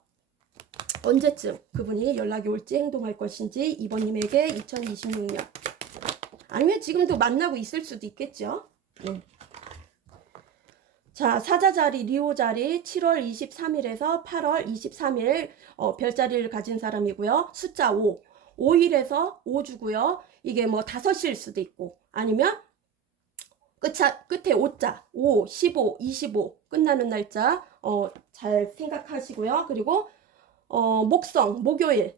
언제쯤 그분이 연락이 올지 행동할 것인지 이번님에게 2026년 아니면 지금도 만나고 있을 수도 있겠죠. 자, 사자 자리, 리오 자리 7월 23일에서 8월 23일 별자리를 가진 사람이고요. 숫자 5, 5일에서 5주고요. 이게 뭐 5시일 수도 있고 아니면 끝에 5자, 5, 15, 25 끝나는 날짜 잘 생각하시고요. 그리고 목성, 목요일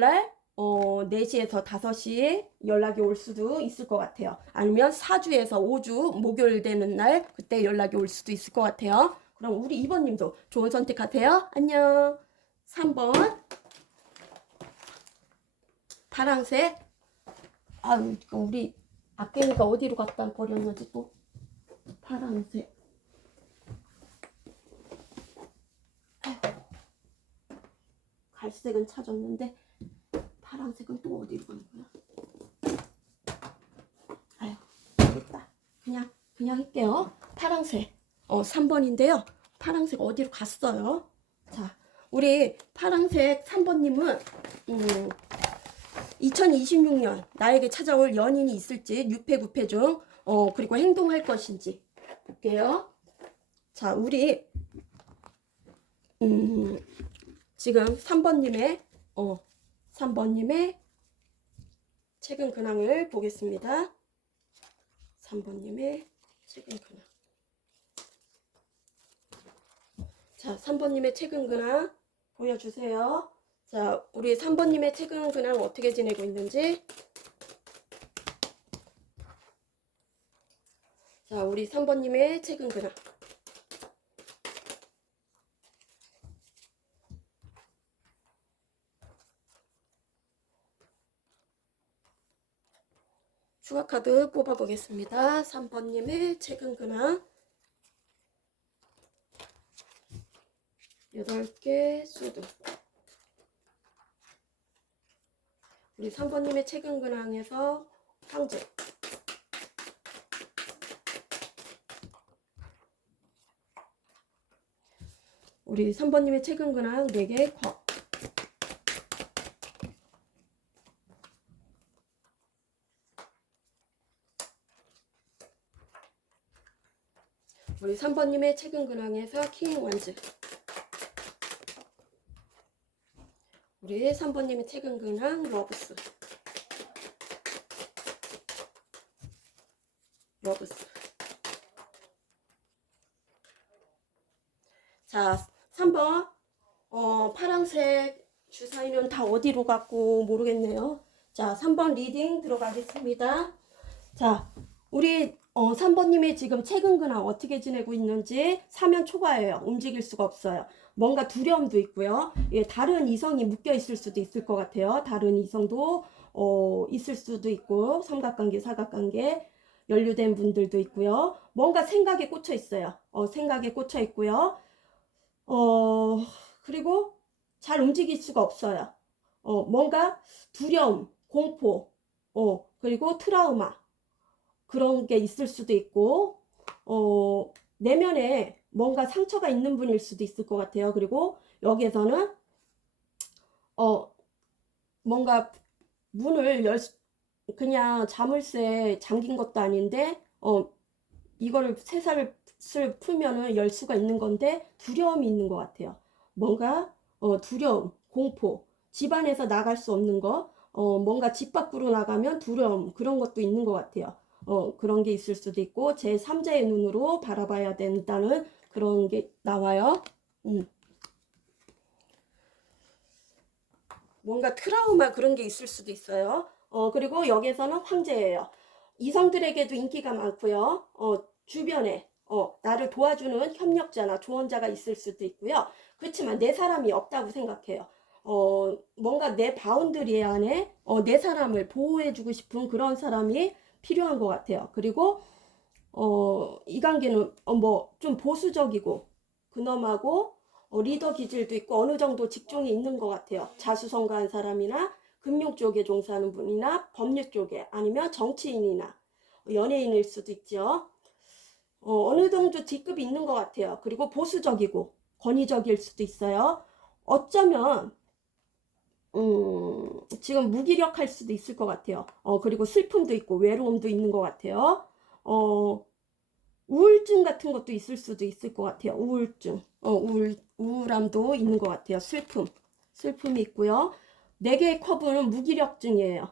날 4시에서 5시에 연락이 올 수도 있을 것 같아요. 아니면 4주에서 5주 목요일 되는 날 그때 연락이 올 수도 있을 것 같아요. 그럼 우리 2번님도 좋은 선택하세요. 안녕. 3번 파랑색. 아유, 우리 아깨니가 어디로 갖다 버렸는지 또. 파란색. 갈색은 찾았는데 파란색은 또 어디로 간 거야? 아유, 됐다. 그냥 할게요. 파란색. 3번인데요. 파란색 어디로 갔어요? 자, 우리 파란색 3번님은 2026년 나에게 찾아올 연인이 있을지 유패구패 중 그리고 행동할 것인지 볼게요. 자, 우리 지금 3번님의 최근 근황을 보겠습니다. 3번님의 최근 근황. 자, 3번님의 최근 근황 보여주세요. 자, 우리 3번님의 최근 근황 어떻게 지내고 있는지. 자, 우리 3번님의 최근 근황. 추가 카드 뽑아보겠습니다. 3번님의 최근 근황. 8개 수두. 우리 3번님의 최근 근황에서 황제. 우리 3번님의 최근 근황 4개 컵. 우리 3번님의 최근 근황에서 킹 원즈. 우리 3번님의 최근 근황 러브스. 러브스. 자, 3번 파란색 주사위는 다 어디로 갔고 모르겠네요. 자, 3번 리딩 들어가겠습니다. 자, 우리 3번님이 지금 최근 근황 어떻게 지내고 있는지 사면 초과예요. 움직일 수가 없어요. 뭔가 두려움도 있고요. 예, 다른 이성이 묶여 있을 수도 있을 것 같아요. 다른 이성도 있을 수도 있고, 삼각관계, 사각관계 연루된 분들도 있고요. 뭔가 생각에 꽂혀 있어요. 생각에 꽂혀 있고요. 그리고 잘 움직일 수가 없어요. 뭔가 두려움, 공포, 그리고 트라우마 그런 게 있을 수도 있고, 내면에 뭔가 상처가 있는 분일 수도 있을 것 같아요. 그리고 여기에서는 뭔가 문을 그냥 자물쇠 잠긴 것도 아닌데 이거를 쇠사를 풀면은 열 수가 있는 건데 두려움이 있는 것 같아요. 뭔가 두려움, 공포, 집안에서 나갈 수 없는 거, 뭔가 집 밖으로 나가면 두려움 그런 것도 있는 것 같아요. 그런 게 있을 수도 있고 제3자의 눈으로 바라봐야 된다는 그런 게 나와요. 뭔가 트라우마 그런 게 있을 수도 있어요. 그리고 여기에서는 황제예요. 이성들에게도 인기가 많고요. 주변에 나를 도와주는 협력자나 조언자가 있을 수도 있고요. 그렇지만 내 사람이 없다고 생각해요. 뭔가 내 바운드리 안에 내 사람을 보호해주고 싶은 그런 사람이 필요한 것 같아요. 그리고 이 관계는 뭐 좀 보수적이고 근엄하고 리더 기질도 있고 어느 정도 직종이 있는 것 같아요. 자수성가한 사람이나 금융 쪽에 종사하는 분이나 법률 쪽에 아니면 정치인이나 연예인일 수도 있죠. 어느 정도 직급이 있는 것 같아요. 그리고 보수적이고 권위적일 수도 있어요. 어쩌면 지금 무기력할 수도 있을 것 같아요. 그리고 슬픔도 있고 외로움도 있는 것 같아요. 우울증 같은 것도 있을 수도 있을 것 같아요. 우울증, 우울함도 있는 것 같아요. 슬픔이 있고요. 4개의 컵은 무기력증이에요.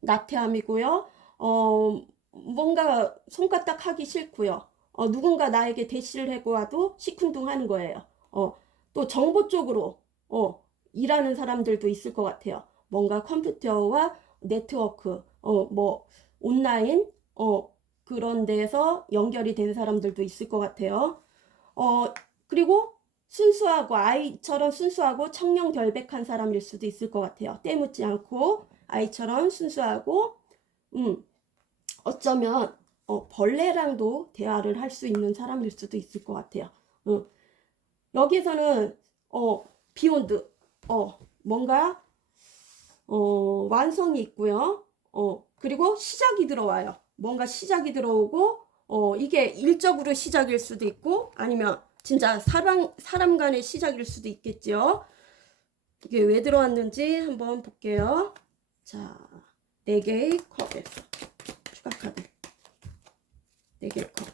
나태함이고요. 뭔가 손가락 하기 싫고요. 누군가 나에게 대시를 하고 와도 시큰둥하는 거예요. 또 정보 쪽으로 일하는 사람들도 있을 것 같아요. 뭔가 컴퓨터와 네트워크, 뭐 온라인, 그런 데서 연결이 된 사람들도 있을 것 같아요. 그리고 순수하고 아이처럼 순수하고 청렴결백한 사람일 수도 있을 것 같아요. 때묻지 않고 아이처럼 순수하고 어쩌면 벌레랑도 대화를 할 수 있는 사람일 수도 있을 것 같아요. 여기에서는 비욘드 뭔가 완성이 있고요. 그리고 시작이 들어와요. 뭔가 시작이 들어오고 이게 일적으로 시작일 수도 있고 아니면 진짜 사람 간의 시작일 수도 있겠죠. 이게 왜 들어왔는지 한번 볼게요. 자, 4개의 컵에서 추가 카드 4개의 컵.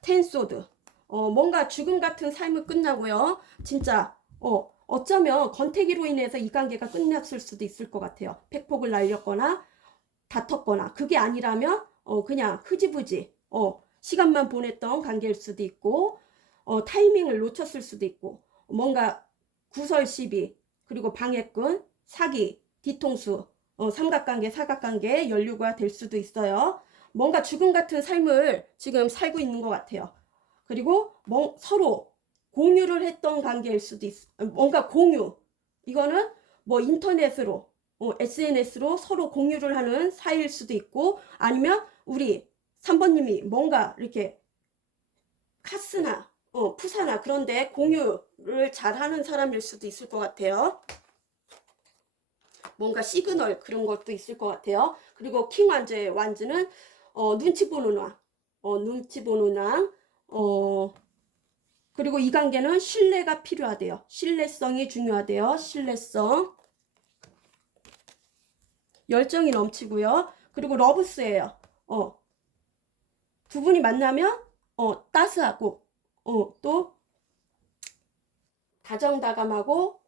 텐소드 뭔가 죽음 같은 삶을 끝나고요. 진짜 어쩌면 권태기로 인해서 이 관계가 끝났을 수도 있을 것 같아요. 팩폭을 날렸거나 다퉜거나. 그게 아니라면 그냥 흐지부지 시간만 보냈던 관계일 수도 있고, 타이밍을 놓쳤을 수도 있고, 뭔가 구설 시비, 그리고 방해꾼, 사기, 뒤통수, 삼각관계, 사각관계 연루가 될 수도 있어요. 뭔가 죽음 같은 삶을 지금 살고 있는 것 같아요. 그리고 서로 공유를 했던 관계일 수도 있어. 뭔가 공유. 이거는 뭐 인터넷으로, SNS로 서로 공유를 하는 사이일 수도 있고, 아니면 우리 3번님이 뭔가 이렇게 카스나 푸사나 그런데 공유를 잘하는 사람일 수도 있을 것 같아요. 뭔가 시그널 그런 것도 있을 것 같아요. 그리고 킹 완즈의 완즈는 눈치 보는 왕, 눈치 보는 왕, 그리고 이 관계는 신뢰가 필요하대요. 신뢰성이 중요하대요. 신뢰성. 열정이 넘치고요. 그리고 러브스예요. 두 분이 만나면 따스하고 또 다정다감하고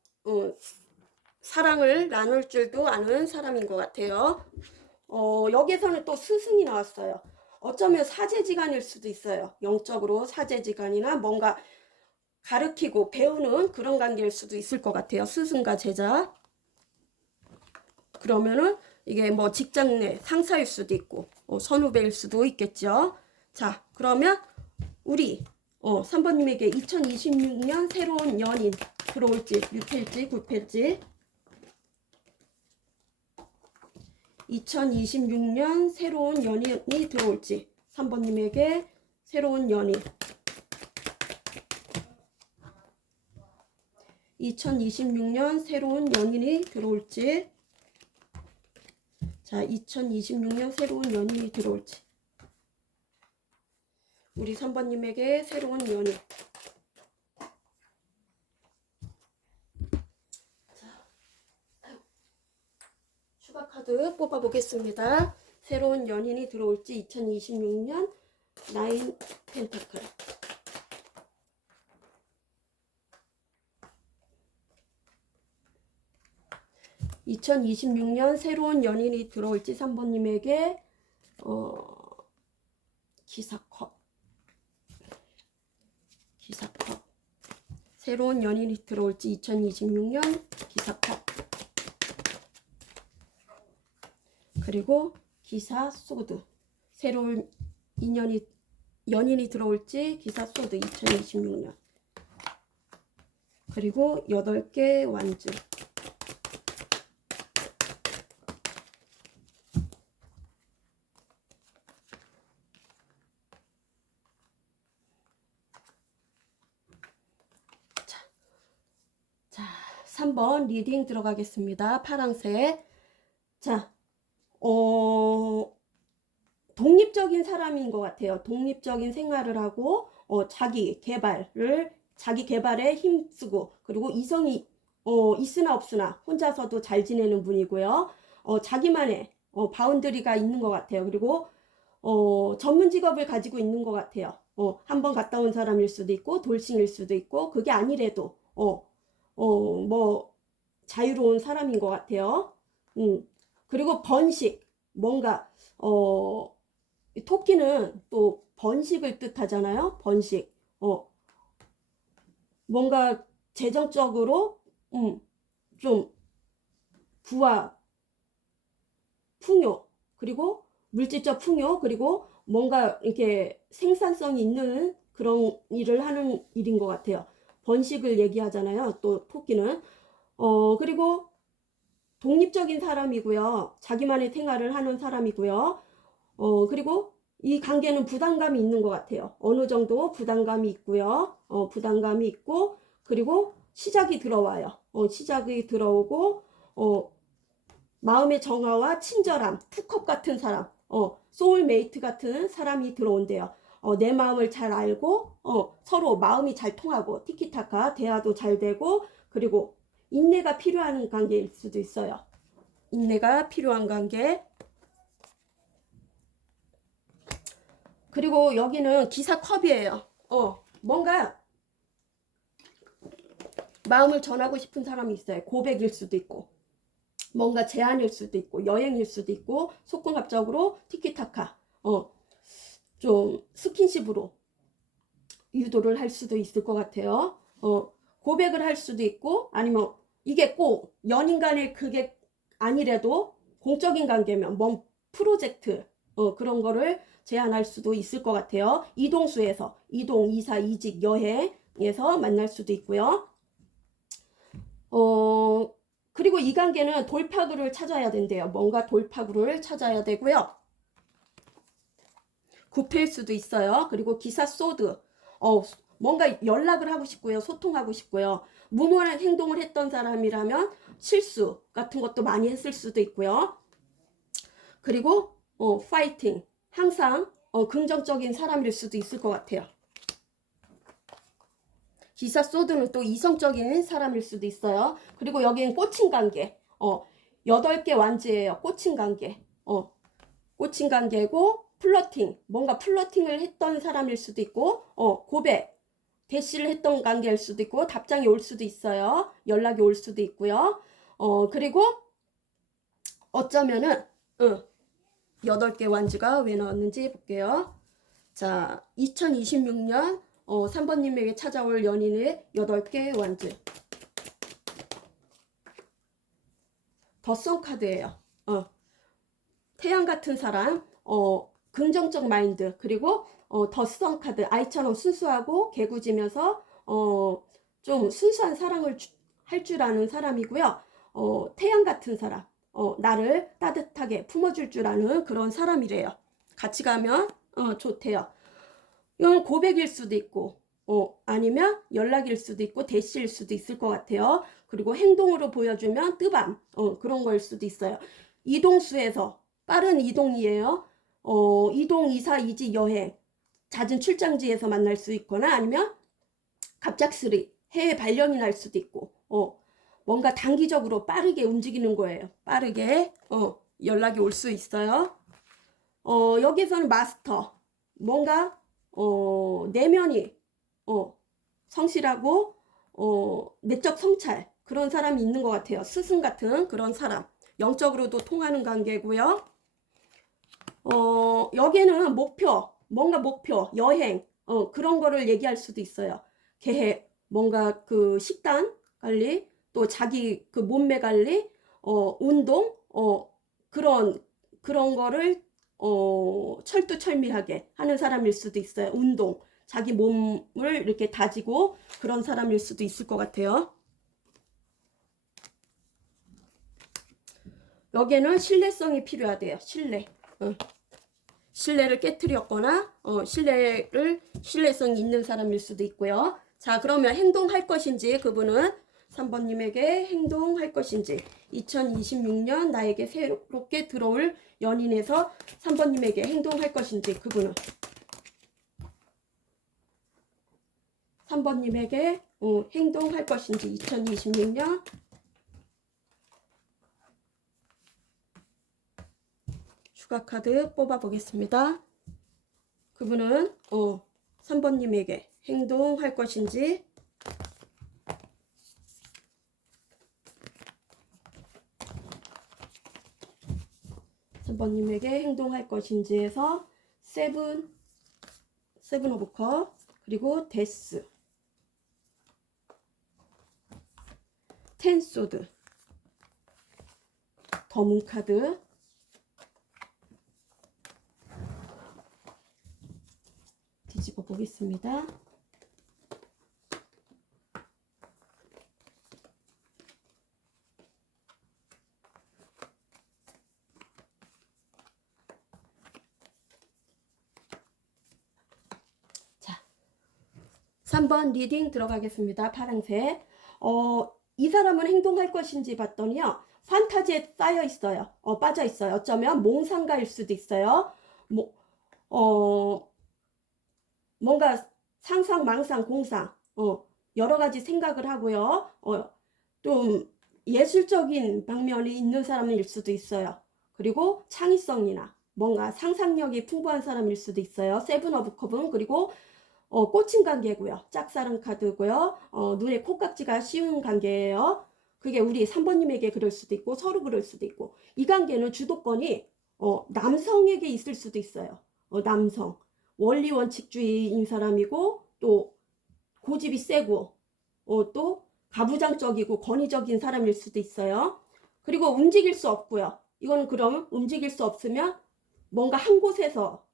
사랑을 나눌 줄도 아는 사람인 것 같아요. 여기에서는 또 스승이 나왔어요. 어쩌면 사제지간일 수도 있어요. 영적으로 사제지간이나 뭔가 가르치고 배우는 그런 관계일 수도 있을 것 같아요. 스승과 제자. 그러면은 이게 뭐 직장 내 상사일 수도 있고 선후배일 수도 있겠죠. 자, 그러면 우리 3번님에게 2026년 새로운 연인 들어올지 6회일지 9회일지 2026년 새로운 연인이 들어올지 3번님에게 새로운 연인 2026년 새로운 연인이 들어올지 자 2026년 새로운 연인이 들어올지 우리 3번님에게 새로운 연인 자, 추가 카드 뽑아 보겠습니다. 새로운 연인이 들어올지 2026년 나인 펜타클 2026년 새로운 연인이 들어올지 3번님에게 기사컵 새로운 연인이 들어올지 2026년 기사컵 그리고 기사 소드 새로운 연인이 들어올지 기사 소드 2026년 그리고 8개 완즈 자 3번 리딩 들어가겠습니다. 파랑색 자 독립적인 사람인 것 같아요. 독립적인 생활을 하고 자기 개발에 힘쓰고 그리고 이성이 있으나 없으나 혼자서도 잘 지내는 분이고요. 자기만의 바운더리가 있는 것 같아요. 그리고 전문 직업을 가지고 있는 것 같아요. 한번 갔다 온 사람일 수도 있고 돌싱일 수도 있고 그게 아니래도 뭐 자유로운 사람인 것 같아요. 그리고 번식 뭔가 토끼는 또 번식을 뜻하잖아요. 번식 뭔가 재정적으로 좀 부와 풍요 그리고 물질적 풍요 그리고 뭔가 이렇게 생산성이 있는 그런 일을 하는 일인 것 같아요. 번식을 얘기하잖아요. 또 토끼는 그리고 독립적인 사람이고요. 자기만의 생활을 하는 사람이고요. 그리고 이 관계는 부담감이 있는 것 같아요. 어느 정도 부담감이 있고요. 부담감이 있고 그리고 시작이 들어와요. 시작이 들어오고 마음의 정화와 친절함, 투컵 같은 사람, 소울메이트 같은 사람이 들어온대요. 내 마음을 잘 알고 서로 마음이 잘 통하고 티키타카 대화도 잘 되고 그리고 인내가 필요한 관계일 수도 있어요. 인내가 필요한 관계. 그리고 여기는 기사 컵이에요. 뭔가 마음을 전하고 싶은 사람이 있어요. 고백일 수도 있고, 뭔가 제안일 수도 있고, 여행일 수도 있고, 속궁합적으로 티키타카, 좀 스킨십으로 유도를 할 수도 있을 것 같아요. 고백을 할 수도 있고, 아니면 이게 꼭 연인 간의 그게 아니래도 공적인 관계면 뭔 프로젝트, 그런 거를 제안할 수도 있을 것 같아요. 이동수에서, 이동, 이사, 이직, 여행에서 만날 수도 있고요. 그리고 이 관계는 돌파구를 찾아야 된대요. 뭔가 돌파구를 찾아야 되고요. 구패일 수도 있어요. 그리고 기사 소드, 뭔가 연락을 하고 싶고요. 소통하고 싶고요. 무모한 행동을 했던 사람이라면 실수 같은 것도 많이 했을 수도 있고요. 그리고 파이팅, 항상 긍정적인 사람일 수도 있을 것 같아요. 기사 소드는 또 이성적인 사람일 수도 있어요. 그리고 여기는 꽂힌 관계, 8개 완즈예요. 꽂힌 관계, 꽂힌 관계고, 플러팅, 뭔가 플러팅을 했던 사람일 수도 있고, 고백, 대시를 했던 관계일 수도 있고, 답장이 올 수도 있어요. 연락이 올 수도 있고요. 그리고 어쩌면은 8개 완즈가 왜 나왔는지 볼게요. 자, 2026년 3번님에게 찾아올 연인의 8개 완즈. 덧선 카드예요. 태양 같은 사람, 긍정적 마인드, 그리고 덧선 카드, 아이처럼 순수하고 개구지면서 좀 순수한 사랑을 할 줄 아는 사람이고요. 태양 같은 사람, 나를 따뜻하게 품어줄 줄 아는 그런 사람이래요. 같이 가면 좋대요. 이건 고백일 수도 있고, 아니면 연락일 수도 있고, 대시일 수도 있을 것 같아요. 그리고 행동으로 보여주면 뜨밤, 그런 거일 수도 있어요. 이동수에서 빠른 이동이에요. 이동, 이사, 이직, 여행, 잦은 출장지에서 만날 수 있거나, 아니면 갑작스레 해외 발령이 날 수도 있고, 뭔가 단기적으로 빠르게 움직이는 거예요. 빠르게 연락이 올 수 있어요. 여기서는 마스터, 뭔가 내면이 성실하고 내적 성찰, 그런 사람이 있는 것 같아요. 스승 같은 그런 사람, 영적으로도 통하는 관계고요. 여기는 목표, 뭔가 목표, 여행, 그런 거를 얘기할 수도 있어요. 계획, 뭔가 그 식단 관리, 또 자기 그 몸매 관리, 운동, 그런 거를 철두철미하게 하는 사람일 수도 있어요. 운동, 자기 몸을 이렇게 다지고 그런 사람일 수도 있을 것 같아요. 여기에는 신뢰성이 필요하대요. 신뢰. 신뢰를 깨트렸거나 신뢰성이 있는 사람일 수도 있고요. 자, 그러면 행동할 것인지, 그분은 3번님에게 행동할 것인지, 2026년 나에게 새롭게 들어올 연인에서 3번님에게 행동할 것인지, 그분은 3번님에게 행동할 것인지, 2026년 추가 카드 뽑아 보겠습니다. 그분은 3번님에게 행동할 것인지, 3번님에게 행동할 것인지에서 세븐 오브 컵, 그리고 데스, 텐 소드, 더문 카드, 뒤집어 보겠습니다. 자, 3번 리딩 들어가겠습니다. 파란색. 이 사람은 행동할 것인지 봤더니요, 판타지에 쌓여 있어요. 빠져 있어요. 어쩌면 몽상가일 수도 있어요. 뭔가 상상, 망상, 공상, 여러 가지 생각을 하고요. 좀 예술적인 방면이 있는 사람일 수도 있어요. 그리고 창의성이나 뭔가 상상력이 풍부한 사람일 수도 있어요. 세븐 오브 컵은. 그리고 꽂힌 관계고요. 짝사랑 카드고요. 눈에 콩깍지가 씌운 관계예요. 그게 우리 3번님에게 그럴 수도 있고 서로 그럴 수도 있고, 이 관계는 주도권이 남성에게 있을 수도 있어요. 남성 원리 원칙주의인 사람이고, 또 고집이 세고, 또 가부장적이고 권위적인 사람일 수도 있어요. 그리고 움직일 수 없고요. 이거는 그럼 움직일 수 없으면 뭔가 한 곳에서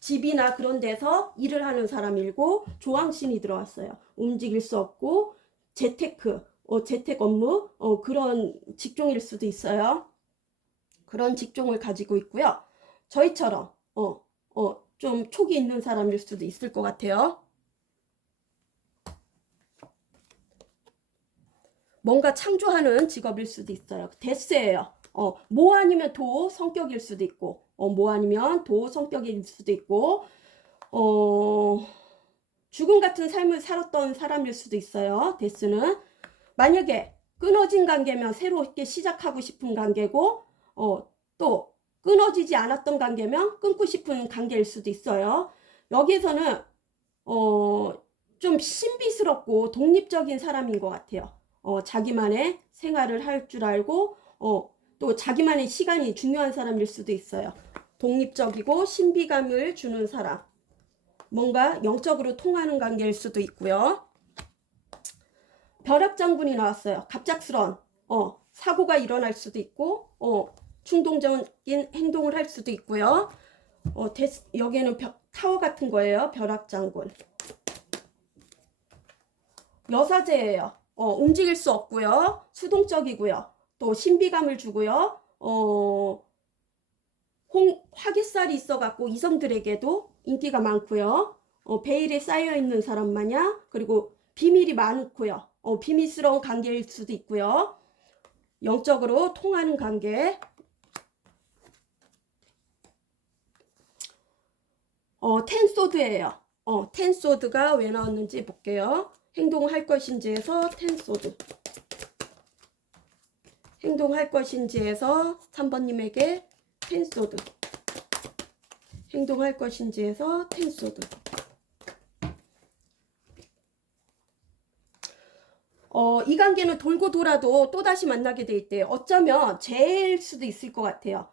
집이나 그런 데서 일을 하는 사람이고, 조항신이 들어왔어요. 움직일 수 없고 재테크, 재택 업무, 그런 직종일 수도 있어요. 그런 직종을 가지고 있고요. 저희처럼 좀 촉이 있는 사람일 수도 있을 것 같아요. 뭔가 창조하는 직업일 수도 있어요. 데스예요. 뭐 아니면 도 성격일 수도 있고, 뭐 아니면 도 성격일 수도 있고, 죽음 같은 삶을 살았던 사람일 수도 있어요. 데스는 만약에 끊어진 관계면 새롭게 시작하고 싶은 관계고, 또 끊어지지 않았던 관계면 끊고 싶은 관계일 수도 있어요. 여기에서는 좀 신비스럽고 독립적인 사람인 것 같아요. 자기만의 생활을 할 줄 알고, 또 자기만의 시간이 중요한 사람일 수도 있어요. 독립적이고 신비감을 주는 사람, 뭔가 영적으로 통하는 관계일 수도 있고요. 벼락장군이 나왔어요. 갑작스런 사고가 일어날 수도 있고, 충동적인 행동을 할 수도 있고요. 여기에는 타워 같은 거예요. 벼락장군. 여사제예요. 움직일 수 없고요. 수동적이고요. 또 신비감을 주고요. 화기살이 있어갖고 이성들에게도 인기가 많고요. 베일에 쌓여있는 사람 마냥, 그리고 비밀이 많고요. 비밀스러운 관계일 수도 있고요. 영적으로 통하는 관계. 텐소드예요. 텐소드가 왜 나왔는지 볼게요. 행동할 것인지에서 텐소드. 행동할 것인지에서 3번님에게 텐소드. 행동할 것인지에서 텐소드. 이 관계는 돌고 돌아도 또다시 만나게 돼 있대요. 어쩌면 재일 수도 있을 것 같아요.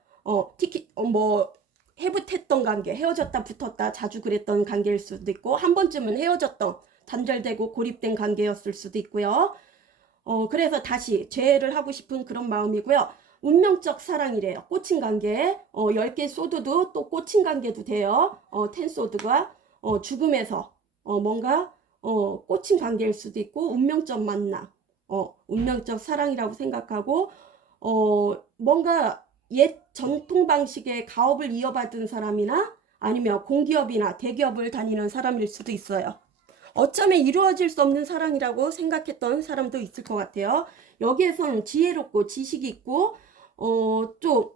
특히 뭐 해붙했던 관계, 헤어졌다 붙었다 자주 그랬던 관계일 수도 있고, 한 번쯤은 헤어졌던 단절되고 고립된 관계였을 수도 있고요. 그래서 다시 재회를 하고 싶은 그런 마음이고요. 운명적 사랑이래요. 꽂힌 관계. 10개 소드도 또 꽂힌 관계도 돼요. 텐소드가 죽음에서 뭔가 꽂힌 관계일 수도 있고, 운명적 만남, 운명적 사랑이라고 생각하고, 뭔가 옛 전통 방식의 가업을 이어받은 사람이나 아니면 공기업이나 대기업을 다니는 사람일 수도 있어요. 어쩌면 이루어질 수 없는 사랑이라고 생각했던 사람도 있을 것 같아요. 여기에서는 지혜롭고 지식이 있고, 좀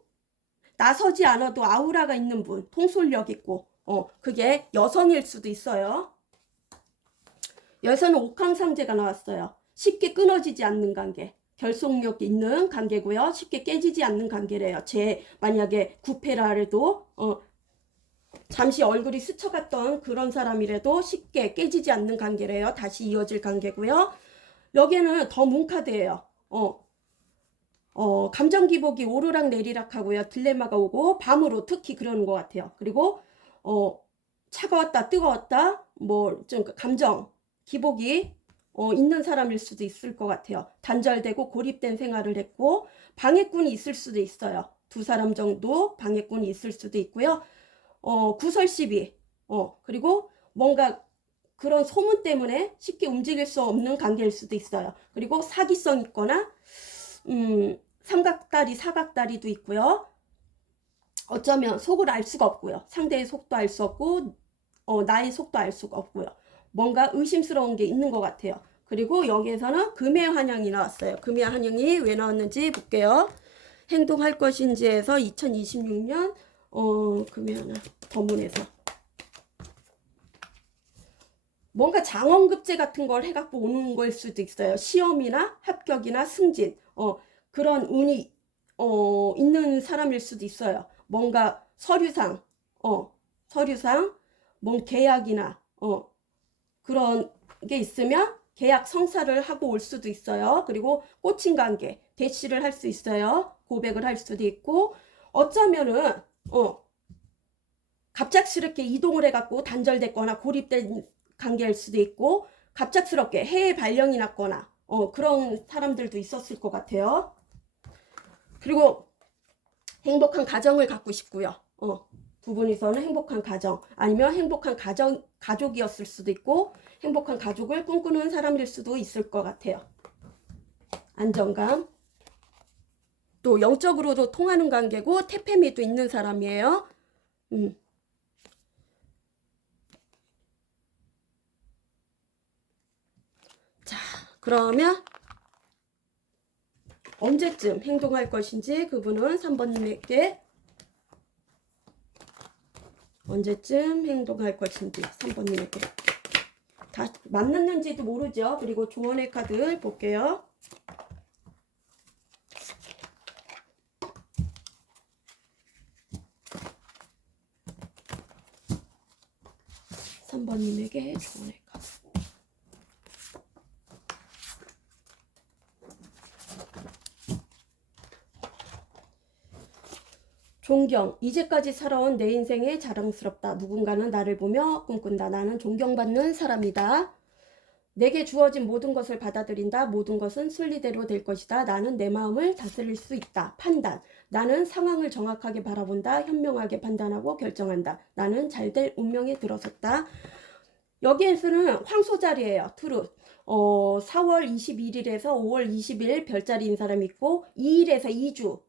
나서지 않아도 아우라가 있는 분, 통솔력 있고, 그게 여성일 수도 있어요. 여기서는 옥황상제가 나왔어요. 쉽게 끊어지지 않는 관계, 결속력 있는 관계고요. 쉽게 깨지지 않는 관계래요. 만약에 구패라래도 잠시 얼굴이 스쳐갔던 그런 사람이라도 쉽게 깨지지 않는 관계래요. 다시 이어질 관계고요. 여기에는 더 문카드예요. 감정 기복이 오르락 내리락 하고요. 딜레마가 오고, 밤으로 특히 그러는 것 같아요. 그리고 차가웠다 뜨거웠다, 뭐 좀 감정 기복이 있는 사람일 수도 있을 것 같아요. 단절되고 고립된 생활을 했고, 방해꾼이 있을 수도 있어요. 두 사람 정도 방해꾼이 있을 수도 있고요. 구설시비, 그리고 뭔가 그런 소문 때문에 쉽게 움직일 수 없는 관계일 수도 있어요. 그리고 사기성 있거나 삼각다리 사각다리도 있고요. 어쩌면 속을 알 수가 없고요. 상대의 속도 알 수 없고, 나의 속도 알 수가 없고요. 뭔가 의심스러운 게 있는 것 같아요. 그리고 여기에서는 금의 환영이 나왔어요. 금의 환영이 왜 나왔는지 볼게요. 행동할 것인지에서 2026년 금의 환영 법문에서 뭔가 장원급제 같은 걸 해갖고 오는 걸 수도 있어요. 시험이나 합격이나 승진, 그런 운이 있는 사람일 수도 있어요. 뭔가 서류상, 뭔 계약이나 그런 게 있으면 계약 성사를 하고 올 수도 있어요. 그리고 꽂힌 관계 대시를 할 수 있어요. 고백을 할 수도 있고, 어쩌면은 갑작스럽게 이동을 해갖고 단절됐거나 고립된 관계일 수도 있고, 갑작스럽게 해외 발령이 났거나 그런 사람들도 있었을 것 같아요. 그리고 행복한 가정을 갖고 싶고요. 두 분이서는 행복한 가정, 아니면 행복한 가족이었을 수도 있고, 행복한 가족을 꿈꾸는 사람일 수도 있을 것 같아요. 안정감. 또 영적으로도 통하는 관계고 태페미도 있는 사람이에요. 자, 그러면 언제쯤 행동할 것인지 그분은 3번님에게 언제쯤 행동할 것인지 3번님에게 다 만났는지도 모르죠. 그리고 조언의 카드 볼게요. 3번님에게 조언의 카드. 존경. 이제까지 살아온 내 인생에 자랑스럽다. 누군가는 나를 보며 꿈꾼다. 나는 존경받는 사람이다. 내게 주어진 모든 것을 받아들인다. 모든 것은 순리대로 될 것이다. 나는 내 마음을 다스릴 수 있다. 판단. 나는 상황을 정확하게 바라본다. 현명하게 판단하고 결정한다. 나는 잘될 운명에 들어섰다. 여기에서는 황소자리예요. 트룻. 4월 21일에서 5월 20일 별자리인 사람이 있고, 2일에서 2주.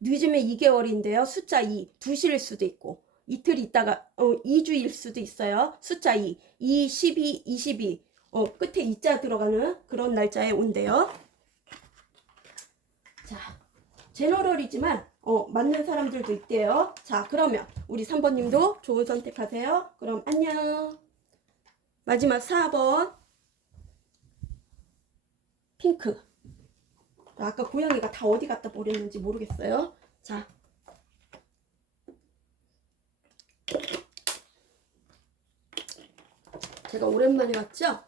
늦으면 2개월인데요. 숫자 2. 2시일 수도 있고, 이틀 있다가 2주일 수도 있어요. 숫자 2. 2, 12, 22. 끝에 2자 들어가는 그런 날짜에 온대요. 자, 제너럴이지만 맞는 사람들도 있대요. 자, 그러면 우리 3번님도 좋은 선택하세요. 그럼 안녕. 마지막 4번 핑크. 아까 고양이가 다 어디 갖다 버렸는지 모르겠어요. 자, 제가 오랜만에 왔죠?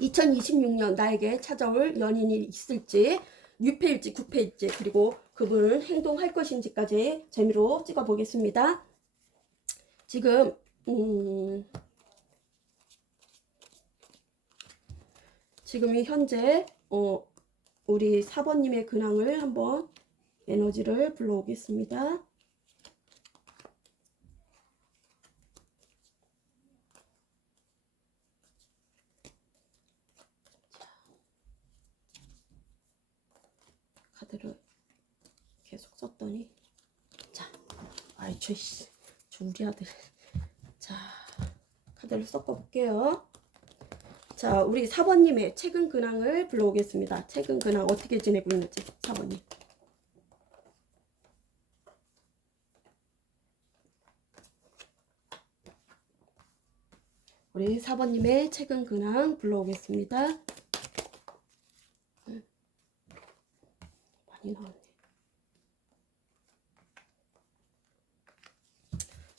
2026년 나에게 찾아올 연인이 있을지, 뉴페일지 9페일지, 그리고 그분은 행동할 것인지까지 재미로 찍어 보겠습니다. 지금 지금이 현재 우리 4번님의 근황을 한번 에너지를 불러오겠습니다. 카드를 계속 썼더니, 자, 아이 저 우리 아들. 자, 카드를 섞어 볼게요. 자, 우리 4번님의 최근 근황을 불러오겠습니다. 최근 근황 어떻게 지내고 있는지 4번님. 우리 4번님의 최근 근황 불러오겠습니다. 많이 나왔네.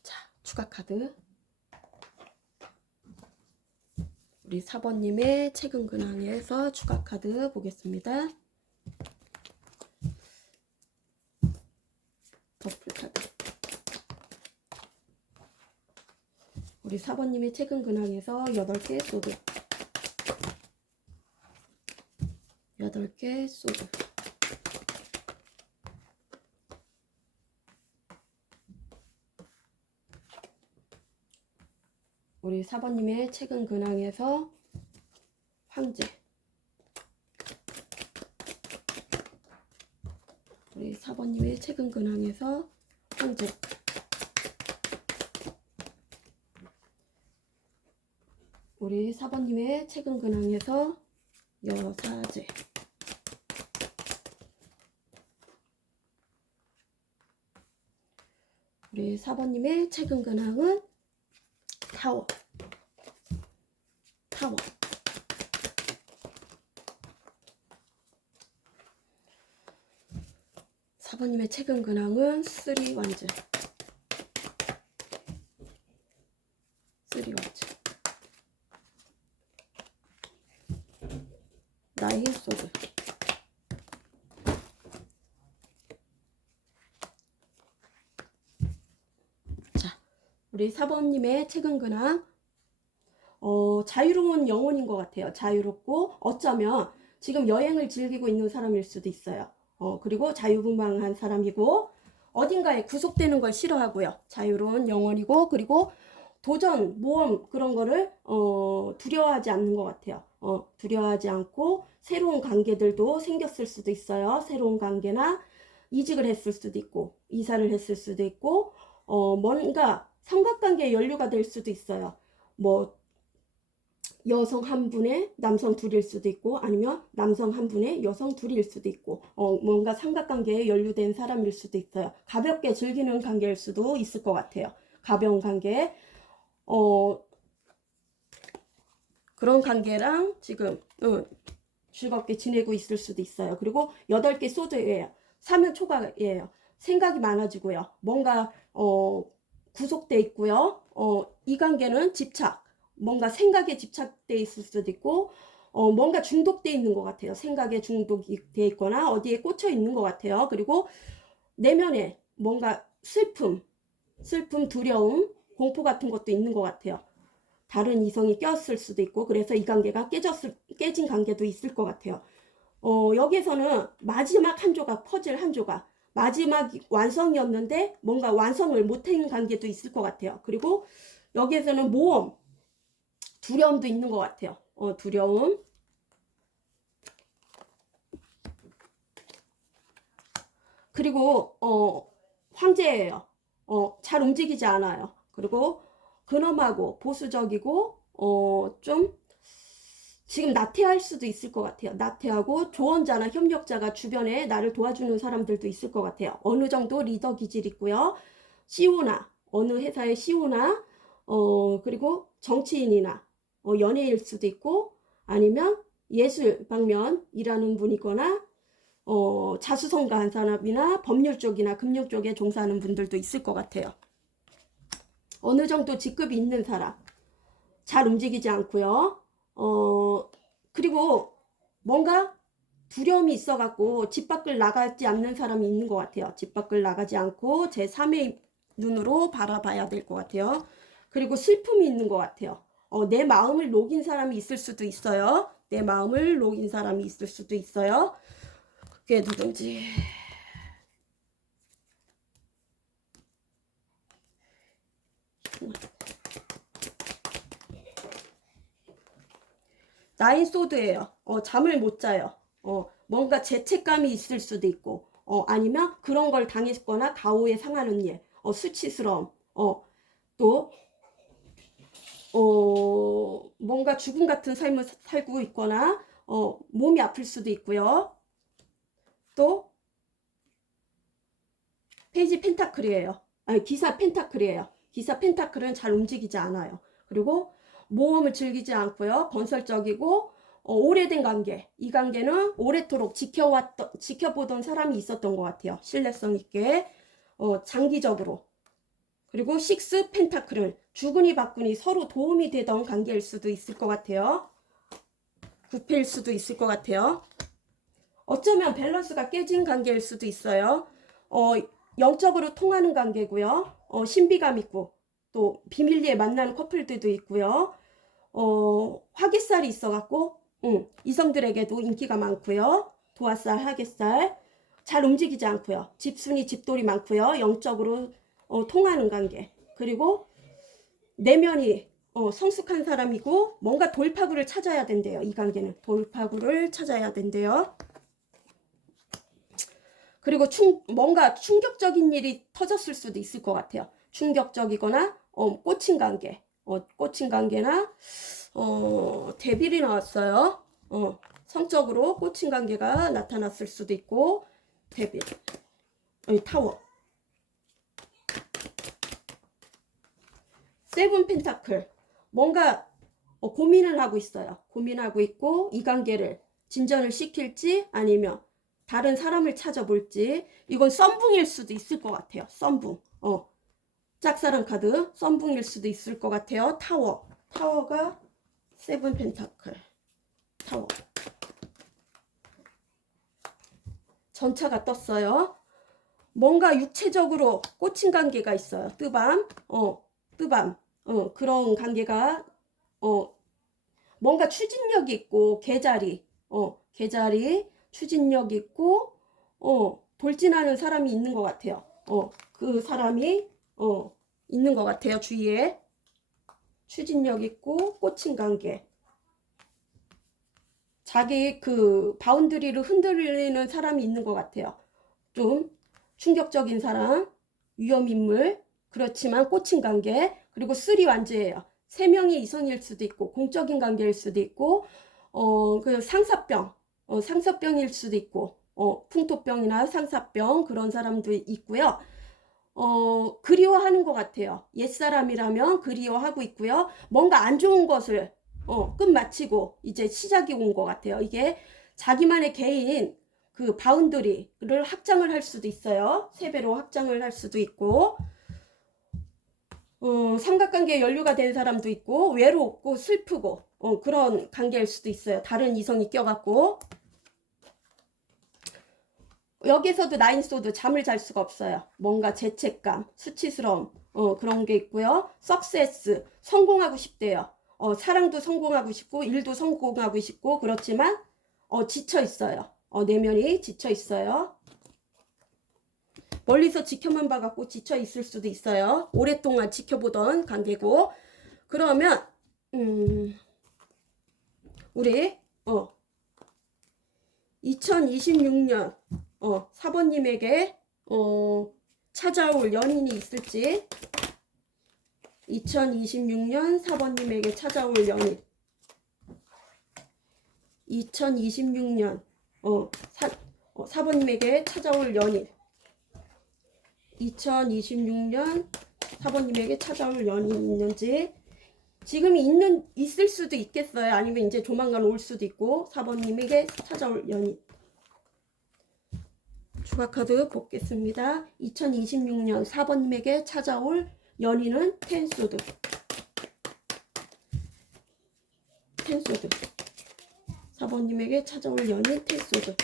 자, 추가 카드. 우리 4번님의 최근 근황에서 추가 카드 보겠습니다. 더플 카드. 우리 4번님의 최근 근황에서 8개 소드. 8개 소드. 우리 4번님의 최근 근황에서 황제. 우리 4번님의 최근 근황에서 황제. 우리 4번님의 최근 근황에서 여사제. 우리 4번님의 최근 근황은 타워. 타워. 사번님의 최근 근황은 3 완즈. 3 완즈. 나인 소드. 자, 우리 4번님의 최근 근황. 자유로운 영혼인 것 같아요. 자유롭고 어쩌면 지금 여행을 즐기고 있는 사람일 수도 있어요. 그리고 자유분방한 사람이고 어딘가에 구속되는 걸 싫어하고요. 자유로운 영혼이고, 그리고 도전, 모험 그런 거를 두려워하지 않는 것 같아요. 두려워하지 않고 새로운 관계들도 생겼을 수도 있어요. 새로운 관계나 이직을 했을 수도 있고 이사를 했을 수도 있고 뭔가 삼각관계의 연류가 될 수도 있어요. 뭐 여성 한 분에 남성 둘일 수도 있고 아니면 남성 한 분에 여성 둘일 수도 있고 뭔가 삼각관계에 연루된 사람일 수도 있어요. 가볍게 즐기는 관계일 수도 있을 것 같아요. 가벼운 관계. 그런 관계랑 지금 즐겁게 지내고 있을 수도 있어요. 그리고 8개 소드예요. 사면 초과예요. 생각이 많아지고요. 뭔가 구속돼 있고요. 이 관계는 집착, 뭔가 생각에 집착돼 있을 수도 있고 뭔가 중독돼 있는 것 같아요. 생각에 중독이 돼 있거나 어디에 꽂혀 있는 것 같아요. 그리고 내면에 뭔가 슬픔, 두려움, 공포 같은 것도 있는 것 같아요. 다른 이성이 꼈을 수도 있고 그래서 이 관계가 깨진 관계도 있을 것 같아요. 여기에서는 마지막 한 조각, 퍼즐 한 조각, 마지막 완성이었는데 뭔가 완성을 못한 관계도 있을 것 같아요. 그리고 여기에서는 모험, 두려움도 있는 것 같아요. 두려움. 그리고 황제예요. 잘 움직이지 않아요. 그리고 근엄하고 보수적이고 좀 지금 나태할 수도 있을 것 같아요. 나태하고 조언자나 협력자가 주변에 나를 도와주는 사람들도 있을 것 같아요. 어느 정도 리더 기질 있고요. CEO나 어느 회사의 CEO나 그리고 정치인이나 연예일 수도 있고 아니면 예술 방면 일하는 분이거나 자수성가한 사람이나 법률 쪽이나 금융 쪽에 종사하는 분들도 있을 것 같아요. 어느 정도 직급이 있는 사람, 잘 움직이지 않고요. 그리고 뭔가 두려움이 있어갖고 집 밖을 나가지 않는 사람이 있는 것 같아요. 집 밖을 나가지 않고 제3의 눈으로 바라봐야 될 것 같아요. 그리고 슬픔이 있는 것 같아요. 내 마음을 녹인 사람이 있을 수도 있어요. 내 마음을 녹인 사람이 있을 수도 있어요. 그게 누군지. 나인 소드예요. 잠을 못 자요. 뭔가 죄책감이 있을 수도 있고 아니면 그런 걸 당했거나 가오에 상하는 일, 수치스러움, 또 뭔가 죽음 같은 삶을 살고 있거나 몸이 아플 수도 있고요. 또 페이지 펜타클이에요. 아니, 기사 펜타클이에요. 기사 펜타클은 잘 움직이지 않아요. 그리고 모험을 즐기지 않고요. 건설적이고 오래된 관계. 이 관계는 오래도록 지켜보던 사람이 있었던 것 같아요. 신뢰성 있게 장기적으로. 그리고 식스 펜타클은 주거니 받거니 서로 도움이 되던 관계일 수도 있을 것 같아요. 부패일 수도 있을 것 같아요. 어쩌면 밸런스가 깨진 관계일 수도 있어요. 영적으로 통하는 관계고요. 신비감 있고 또 비밀리에 만나는 커플들도 있고요. 화개살이 있어갖고 이성들에게도 인기가 많고요. 도화살, 화개살 잘 움직이지 않고요. 집순이, 집돌이 많고요. 영적으로 통하는 관계. 그리고 내면이 성숙한 사람이고 뭔가 돌파구를 찾아야 된대요. 이 관계는 돌파구를 찾아야 된대요. 그리고 뭔가 충격적인 일이 터졌을 수도 있을 것 같아요. 충격적이거나 꽂힌 관계, 꽂힌 관계나 데빌이 나왔어요. 성적으로 꽂힌 관계가 나타났을 수도 있고 데빌, 타워, 세븐 펜타클, 뭔가 고민을 하고 있어요. 고민하고 있고 이 관계를 진전을 시킬지 아니면 다른 사람을 찾아볼지. 이건 썸붕일 수도 있을 것 같아요. 썸붕. 짝사랑 카드 썸붕일 수도 있을 것 같아요. 타워. 타워가 세븐 펜타클. 타워. 전차가 떴어요. 뭔가 육체적으로 꽂힌 관계가 있어요. 뜨밤, 뜨밤, 그런 관계가, 뭔가 추진력 있고, 개자리, 추진력 있고, 돌진하는 사람이 있는 것 같아요. 그 사람이, 있는 것 같아요. 주위에. 추진력 있고, 꽂힌 관계. 자기 그 바운드리를 흔들리는 사람이 있는 것 같아요. 좀 충격적인 사람, 위험인물, 그렇지만 꽂힌 관계, 그리고 쓰리 완제예요. 세 명이 이성일 수도 있고, 공적인 관계일 수도 있고, 그 상사병일 수도 있고, 풍토병이나 상사병, 그런 사람도 있고요. 그리워하는 것 같아요. 옛사람이라면 그리워하고 있고요. 뭔가 안 좋은 것을, 끝마치고, 이제 시작이 온 것 같아요. 이게 자기만의 개인, 그 바운더리를 확장을 할 수도 있어요. 3배로 확장을 할 수도 있고, 삼각관계에 연루가 된 사람도 있고, 외롭고 슬프고, 그런 관계일 수도 있어요. 다른 이성이 껴갖고. 여기서도 나인소드, 잠을 잘 수가 없어요. 뭔가 죄책감, 수치스러움, 그런 게 있고요. 석세스, 성공하고 싶대요. 사랑도 성공하고 싶고, 일도 성공하고 싶고, 그렇지만 지쳐 있어요. 내면이 지쳐 있어요. 멀리서 지켜만 봐갖고 지쳐 있을 수도 있어요. 오랫동안 지켜보던 관계고. 그러면 우리 2026년 사번님에게 찾아올 연인이 있을지. 2026년 사번님에게 찾아올 연인. 2026년 사번님에게 찾아올 연인. 2026년 사번님에게 찾아올 연인이 있는지. 지금 있을 수도 있겠어요. 아니면 이제 조만간 올 수도 있고. 사번님에게 찾아올 연인. 추가카드 뽑겠습니다. 2026년 4번님에게 찾아올 연인은 텐소드. 4번님에게 찾아올 연인 텐소드.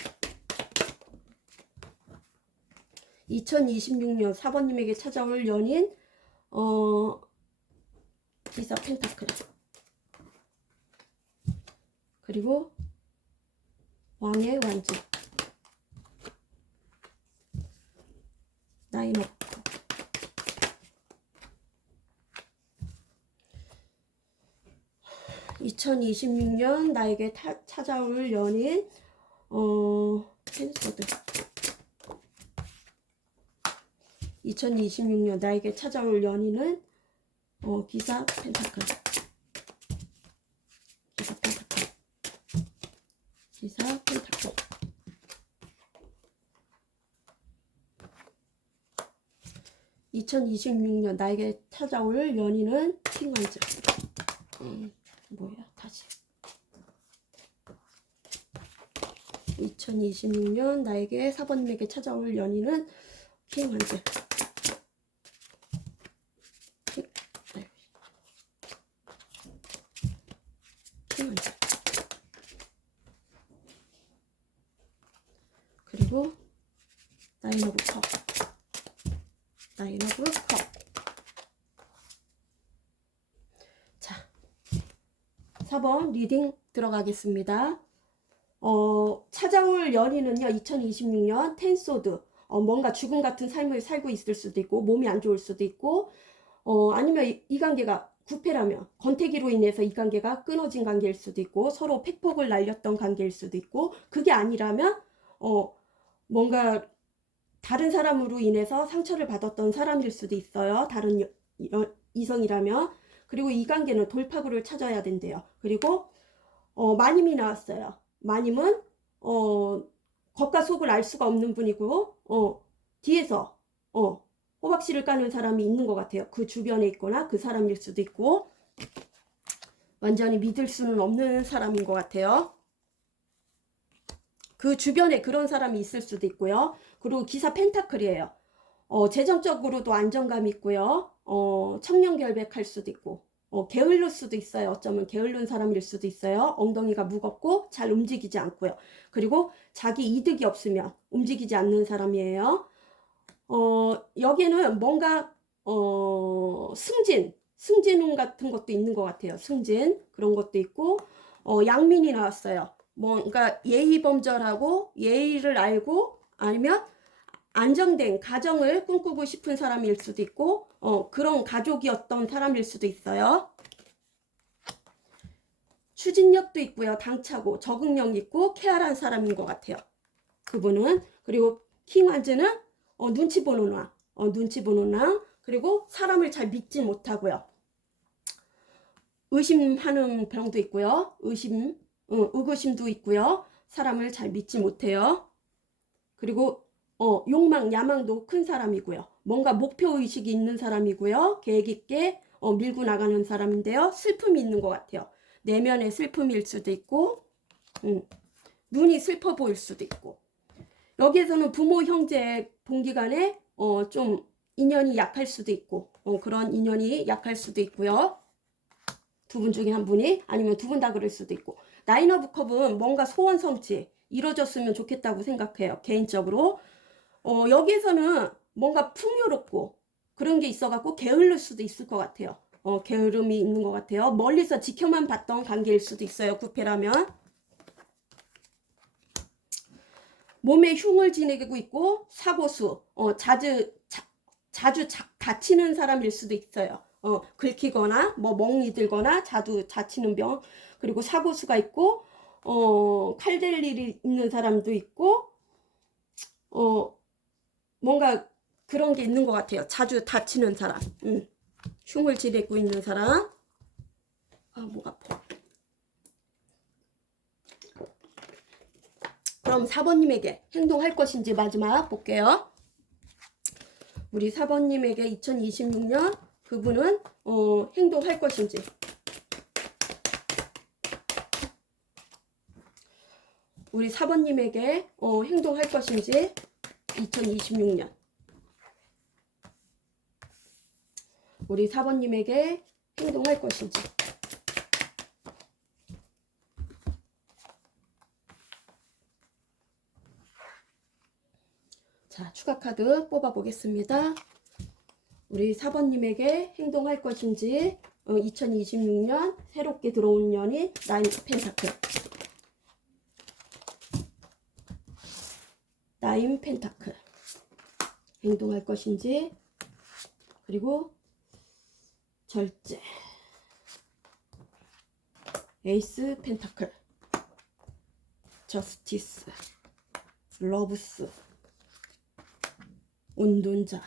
2026년 4번님에게 찾아올 연인 기사 펜타클. 그리고 왕의 완지. 나인 오브. 2026년 나에게 찾아올 연인 텐소드. 2026년 나에게 찾아올 연인은 기사 펜타클. 기사 펜타클. 2026년 나에게 찾아올 연인은 킹완즈. 뭐야 다시. 2026년 나에게 4번님에게 찾아올 연인은 킹완즈. 킹완즈. 그리고 나인 오브 컵. 나인 오브 컵. 자, 4번 리딩 들어가겠습니다. 찾아올 연인은요, 2026년 텐소드. 뭔가 죽음 같은 삶을 살고 있을 수도 있고, 몸이 안 좋을 수도 있고, 아니면 이 관계가 구패라면 권태기로 인해서 이 관계가 끊어진 관계일 수도 있고, 서로 팩폭을 날렸던 관계일 수도 있고, 그게 아니라면 뭔가 다른 사람으로 인해서 상처를 받았던 사람일 수도 있어요. 다른 이성이라면. 그리고 이 관계는 돌파구를 찾아야 된대요. 그리고 마님이 나왔어요. 마님은 겉과 속을 알 수가 없는 분이고, 뒤에서 호박씨를 까는 사람이 있는 것 같아요. 그 주변에 있거나 그 사람일 수도 있고, 완전히 믿을 수는 없는 사람인 것 같아요. 그 주변에 그런 사람이 있을 수도 있고요. 그리고 기사 펜타클이에요. 재정적으로도 안정감 있고요. 청렴결백할 수도 있고, 게을를 수도 있어요. 어쩌면 게을른 사람일 수도 있어요. 엉덩이가 무겁고 잘 움직이지 않고요. 그리고 자기 이득이 없으면 움직이지 않는 사람이에요. 여기에는 뭔가 승진 같은 것도 있는 것 같아요. 승진 그런 것도 있고 양민이 나왔어요. 뭔가 예의범절하고 예의를 알고 아니면 안정된 가정을 꿈꾸고 싶은 사람일 수도 있고 그런 가족이었던 사람일 수도 있어요. 추진력도 있고요. 당차고 적응력 있고 쾌활한 사람인 것 같아요. 그분은. 그리고 킹완즈는 눈치 보는 왕. 눈치 보는 왕. 그리고 사람을 잘 믿지 못하고요. 의심하는 병도 있고요. 의구심도 있고요. 사람을 잘 믿지 못해요. 그리고 욕망, 야망도 큰 사람이고요. 뭔가 목표의식이 있는 사람이고요. 계획 있게 밀고 나가는 사람인데요. 슬픔이 있는 것 같아요. 내면의 슬픔일 수도 있고 눈이 슬퍼 보일 수도 있고 여기에서는 부모, 형제, 동기간에 좀 인연이 약할 수도 있고 그런 인연이 약할 수도 있고요. 두 분 중에 한 분이 아니면 두 분 다 그럴 수도 있고 나인 오브 컵은 뭔가 소원 성취 이루어졌으면 좋겠다고 생각해요. 개인적으로 여기에서는 뭔가 풍요롭고 그런 게 있어갖고 게을릴 수도 있을 것 같아요. 게으름이 있는 것 같아요. 멀리서 지켜만 봤던 관계일 수도 있어요. 구패라면. 몸에 흉을 지니고 있고 사고수 자주 다치는 사람일 수도 있어요. 긁히거나 뭐 멍이 들거나 자주 다치는 병 그리고 사고수가 있고 칼될 일이 있는 사람도 있고 뭔가 그런 게 있는 것 같아요. 자주 다치는 사람 흉을 지니고 있는 사람 목 아파. 그럼 4번님에게 행동할 것인지 마지막 볼게요. 우리 4번님에게 2026년 그분은 행동할 것인지 우리 4번님에게 행동할 것인지 2026년 우리 4번님에게 행동할 것인지 자, 추가 카드 뽑아 보겠습니다. 우리 4번님에게 행동할 것인지 2026년 새롭게 들어온 년이 나인 펜타클 나인 펜타클 행동할 것인지 그리고 절제 에이스 펜타클 저스티스 러브스 운둔자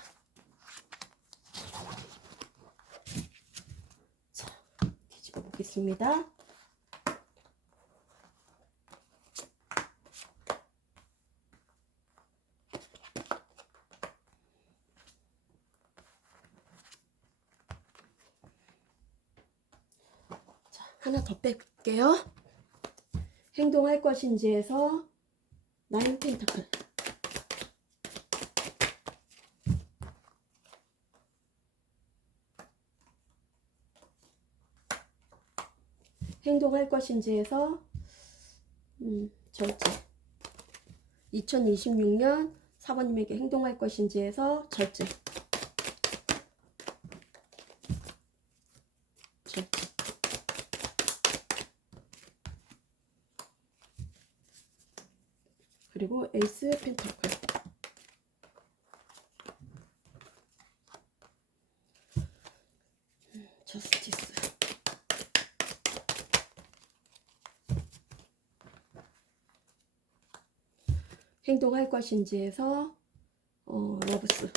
자 뒤집어 보겠습니다. 자 하나 더 뺄게요. 행동할 것인지에서 나인 펜타클 행동할 것인지에서 절제 2026년 4번님에게 행동할 것인지에서 절제 그리고 에이스 펜타클 저스티스 행동할 것인지에서 러브스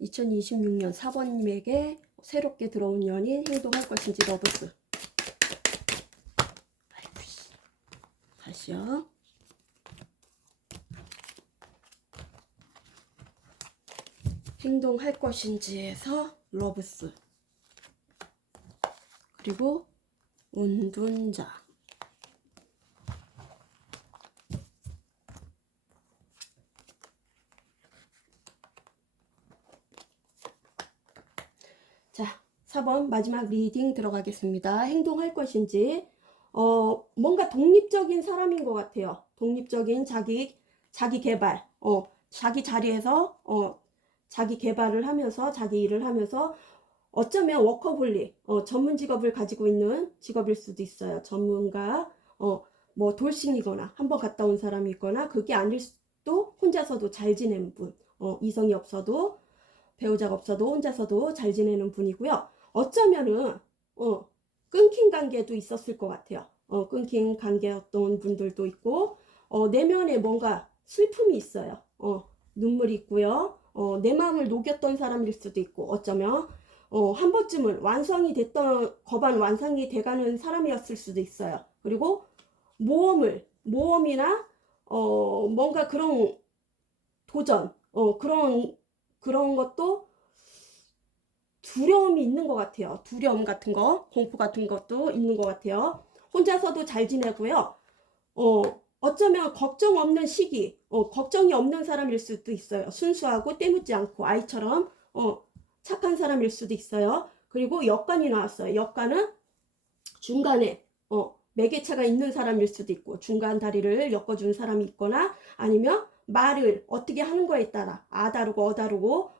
2026년 4번님에게 새롭게 들어온 연인 행동할 것인지 러브스 다시요. 행동할 것인지에서 러브스 그리고 운둔자 자 4번 마지막 리딩 들어가겠습니다. 행동할 것인지. 뭔가 독립적인 사람인 것 같아요. 독립적인 자기 개발, 자기 자리에서, 자기 개발을 하면서, 자기 일을 하면서, 어쩌면 워커홀릭, 전문 직업을 가지고 있는 직업일 수도 있어요. 전문가, 뭐 돌싱이거나, 한번 갔다 온 사람이 있거나, 그게 아닐 수도 혼자서도 잘 지내는 분, 이성이 없어도, 배우자가 없어도 혼자서도 잘 지내는 분이고요. 어쩌면은, 끊긴 관계도 있었을 것 같아요. 끊긴 관계였던 분들도 있고, 내면에 뭔가 슬픔이 있어요. 눈물이 있고요. 내 마음을 녹였던 사람일 수도 있고, 어쩌면, 한 번쯤은 완성이 됐던, 거반 완성이 돼가는 사람이었을 수도 있어요. 그리고 모험이나, 뭔가 그런 도전, 그런 것도 두려움이 있는 것 같아요. 두려움 같은 거, 공포 같은 것도 있는 것 같아요. 혼자서도 잘 지내고요. 어쩌면 걱정 없는 시기, 걱정이 없는 사람일 수도 있어요. 순수하고 때묻지 않고 아이처럼 착한 사람일 수도 있어요. 그리고 역관이 나왔어요. 역관은 중간에 매개차가 있는 사람일 수도 있고, 중간 다리를 엮어준 사람이 있거나, 아니면 말을 어떻게 하는 거에 따라 다르고 다르고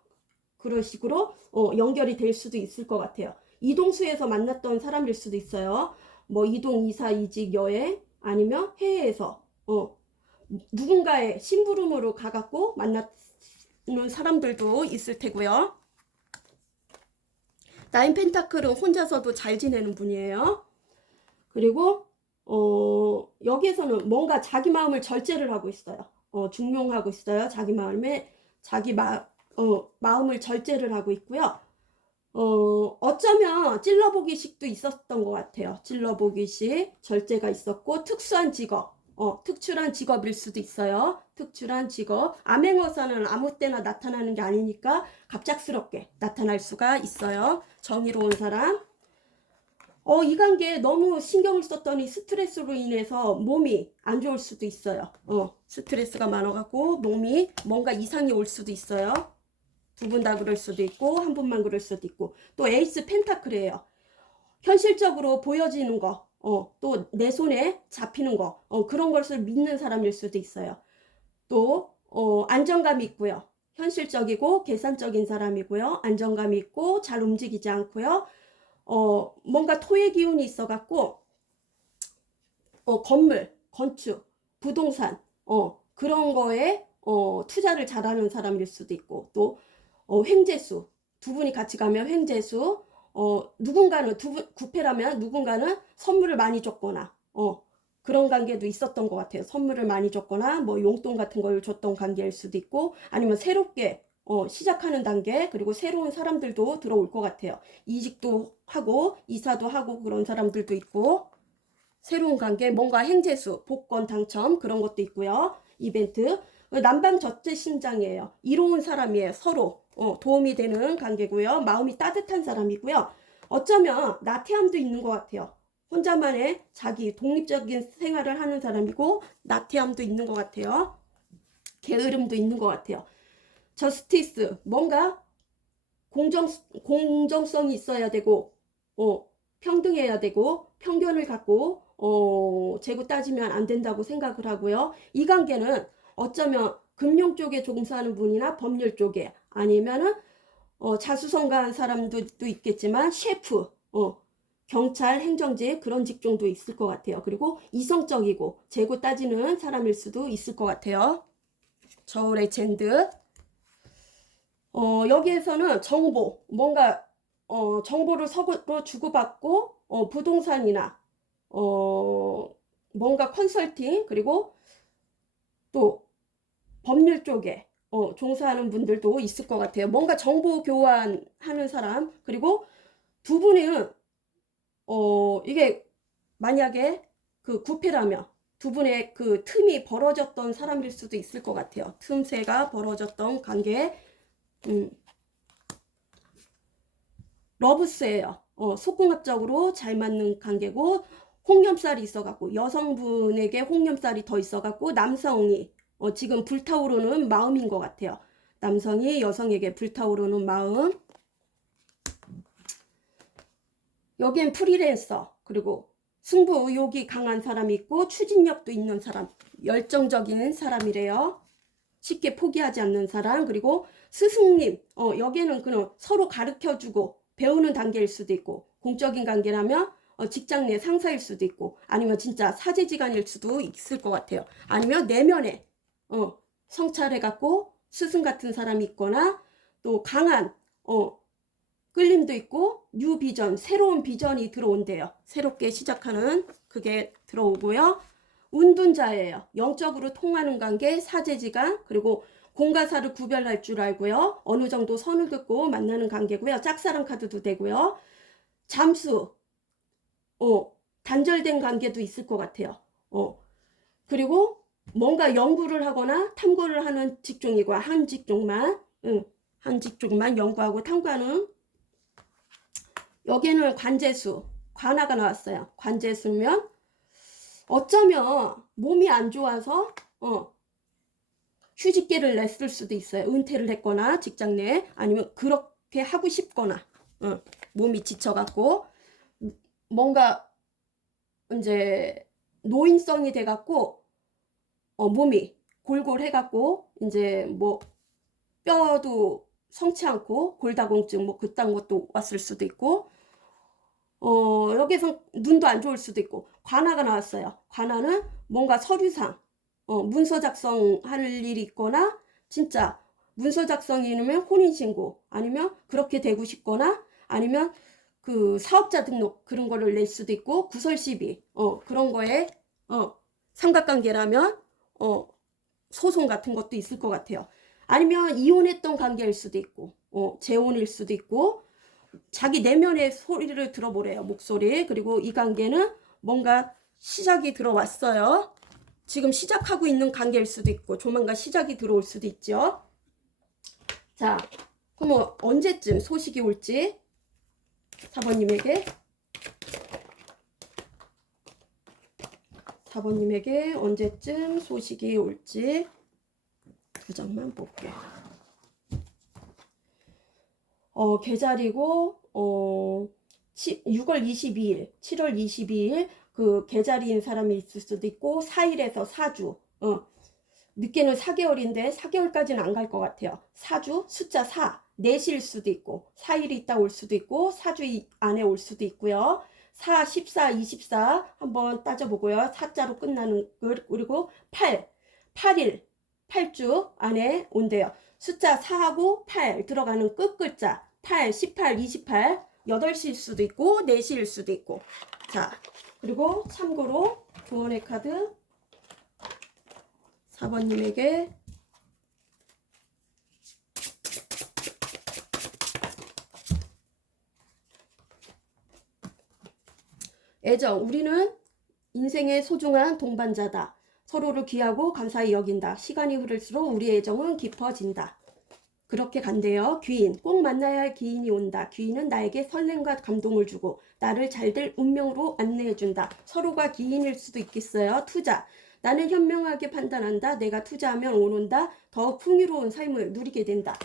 그런 식으로 연결이 될 수도 있을 것 같아요. 이동수에서 만났던 사람일 수도 있어요. 뭐 이동, 이사, 이직, 여행, 아니면 해외에서 누군가의 심부름으로 가갖고 만나는 사람들도 있을 테고요. 나인 펜타클은 혼자서도 잘 지내는 분이에요. 그리고 여기에서는 뭔가 자기 마음을 절제를 하고 있어요. 중용하고 있어요. 자기 마음을 절제를 하고 있고요. 어쩌면 찔러보기식도 있었던 것 같아요. 찔러보기식, 절제가 있었고, 특수한 직업, 특출한 직업일 수도 있어요. 특출한 직업. 암행어사는 아무 때나 나타나는 게 아니니까 갑작스럽게 나타날 수가 있어요. 정의로운 사람. 이 관계에 너무 신경을 썼더니 스트레스로 인해서 몸이 안 좋을 수도 있어요. 스트레스가 많아갖고 몸이 뭔가 이상이 올 수도 있어요. 두 분 다 그럴 수도 있고 한 분만 그럴 수도 있고. 또 에이스 펜타클이에요. 현실적으로 보여지는 거, 또 내 손에 잡히는 거, 그런 것을 믿는 사람일 수도 있어요. 또 안정감이 있고요. 현실적이고 계산적인 사람이고요. 안정감이 있고 잘 움직이지 않고요. 뭔가 토의 기운이 있어갖고 건물, 건축, 부동산, 그런 거에 투자를 잘하는 사람일 수도 있고, 또 횡재수, 두 분이 같이 가면 횡재수, 누군가는 구패라면 누군가는 선물을 많이 줬거나, 그런 관계도 있었던 것 같아요. 선물을 많이 줬거나 뭐 용돈 같은 걸 줬던 관계일 수도 있고, 아니면 새롭게 시작하는 단계, 그리고 새로운 사람들도 들어올 것 같아요. 이직도 하고 이사도 하고 그런 사람들도 있고, 새로운 관계, 뭔가 행재수, 복권 당첨, 그런 것도 있고요. 이벤트. 남방저체신장이에요. 이로운 사람이에요. 서로 도움이 되는 관계고요. 마음이 따뜻한 사람이고요. 어쩌면 나태함도 있는 것 같아요. 혼자만의 자기 독립적인 생활을 하는 사람이고, 나태함도 있는 것 같아요. 게으름도 있는 것 같아요. 저스티스, 뭔가 공정성이 있어야 되고, 평등해야 되고, 편견을 갖고 재고 따지면 안 된다고 생각을 하고요. 이 관계는 어쩌면 금융 쪽에 종사하는 분이나 법률 쪽에, 아니면은 자수성가한 사람도 있겠지만 셰프, 경찰, 행정직, 그런 직종도 있을 것 같아요. 그리고 이성적이고 재고 따지는 사람일 수도 있을 것 같아요. 저울의 젠드. 여기에서는 정보, 뭔가 정보를 서로 주고받고, 부동산이나 뭔가 컨설팅, 그리고 또 법률 쪽에 종사하는 분들도 있을 것 같아요. 뭔가 정보 교환하는 사람. 그리고 두 분은 이게 만약에 그 구패라면 두 분의 그 틈이 벌어졌던 사람일 수도 있을 것 같아요. 틈새가 벌어졌던 관계. 러브스예요. 속궁합적으로 잘 맞는 관계고, 홍염살이 있어갖고, 여성분에게 홍염살이 더 있어갖고, 남성이 지금 불타오르는 마음인 것 같아요. 남성이 여성에게 불타오르는 마음. 여기엔 프리랜서, 그리고 승부 의욕이 강한 사람이 있고 추진력도 있는 사람, 열정적인 사람이래요. 쉽게 포기하지 않는 사람. 그리고 스승님, 여기에는 그냥 서로 가르쳐주고 배우는 단계일 수도 있고, 공적인 관계라면 직장 내 상사일 수도 있고, 아니면 진짜 사제지간일 수도 있을 것 같아요. 아니면 내면에 성찰해갖고 스승 같은 사람이 있거나, 또 강한 끌림도 있고, 뉴 비전, 새로운 비전이 들어온대요. 새롭게 시작하는 그게 들어오고요. 운둔자예요. 영적으로 통하는 관계, 사제지간, 그리고 공과사를 구별할 줄 알고요. 어느 정도 선을 긋고 만나는 관계고요. 짝사랑 카드도 되고요. 잠수, 단절된 관계도 있을 것 같아요. 그리고 뭔가 연구를 하거나 탐구를 하는 직종이고, 한 직종만, 한 직종만 연구하고 탐구하는. 여기는 관제수, 관아가 나왔어요. 관제수면 어쩌면 몸이 안 좋아서 휴직계를 냈을 수도 있어요. 은퇴를 했거나 직장 내에, 아니면 그렇게 하고 싶거나 몸이 지쳐갖고 뭔가 이제 노인성이 돼갖고 몸이 골골해갖고 이제 뭐 뼈도 성치 않고 골다공증 뭐 그딴 것도 왔을 수도 있고, 여기서 눈도 안 좋을 수도 있고. 관아가 나왔어요. 관아는 뭔가 서류상 문서 작성할 일이 있거나, 진짜 문서 작성이면 혼인신고, 아니면 그렇게 되고 싶거나, 아니면 그 사업자 등록 그런 거를 낼 수도 있고, 구설시비 그런 거에 삼각관계라면 소송 같은 것도 있을 것 같아요. 아니면 이혼했던 관계일 수도 있고, 재혼일 수도 있고, 자기 내면의 소리를 들어보래요. 목소리. 그리고 이 관계는 뭔가 시작이 들어왔어요. 지금 시작하고 있는 관계일 수도 있고, 조만간 시작이 들어올 수도 있죠. 자, 그럼 언제쯤 소식이 올지 4번님에게 언제쯤 소식이 올지 두 장만 볼게요. 계좌리고 6월 22일, 7월 22일 그 계좌리인 사람이 있을 수도 있고, 4일에서 4주, 늦게는 4개월인데 4개월까지는 안 갈 것 같아요. 4주, 숫자 4, 4시일 수도 있고, 4일이 있다 올 수도 있고, 4주 안에 올 수도 있고요. 4, 14, 24 한번 따져보고요. 4자로 끝나는 걸. 그리고 8, 8일, 8주 안에 온대요. 숫자 4하고 8 들어가는 끝글자 8, 18, 28, 8시일 수도 있고 4시일 수도 있고. 자, 그리고 참고로 조언의 카드 4번님에게 애정, 우리는 인생의 소중한 동반자다. 서로를 귀하고 감사히 여긴다. 시간이 흐를수록 우리의 애정은 깊어진다. 그렇게 간대요. 귀인, 꼭 만나야 할 귀인이 온다. 귀인은 나에게 설렘과 감동을 주고 나를 잘될 운명으로 안내해준다. 서로가 귀인일 수도 있겠어요. 투자, 나는 현명하게 판단한다. 내가 투자하면 오는다. 더 풍요로운 삶을 누리게 된다.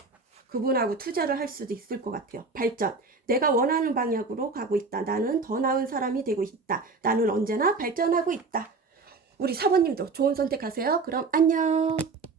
그분하고 투자를 할 수도 있을 것 같아요. 발전, 내가 원하는 방향으로 가고 있다. 나는 더 나은 사람이 되고 있다. 나는 언제나 발전하고 있다. 우리 사모님도 좋은 선택하세요. 그럼 안녕.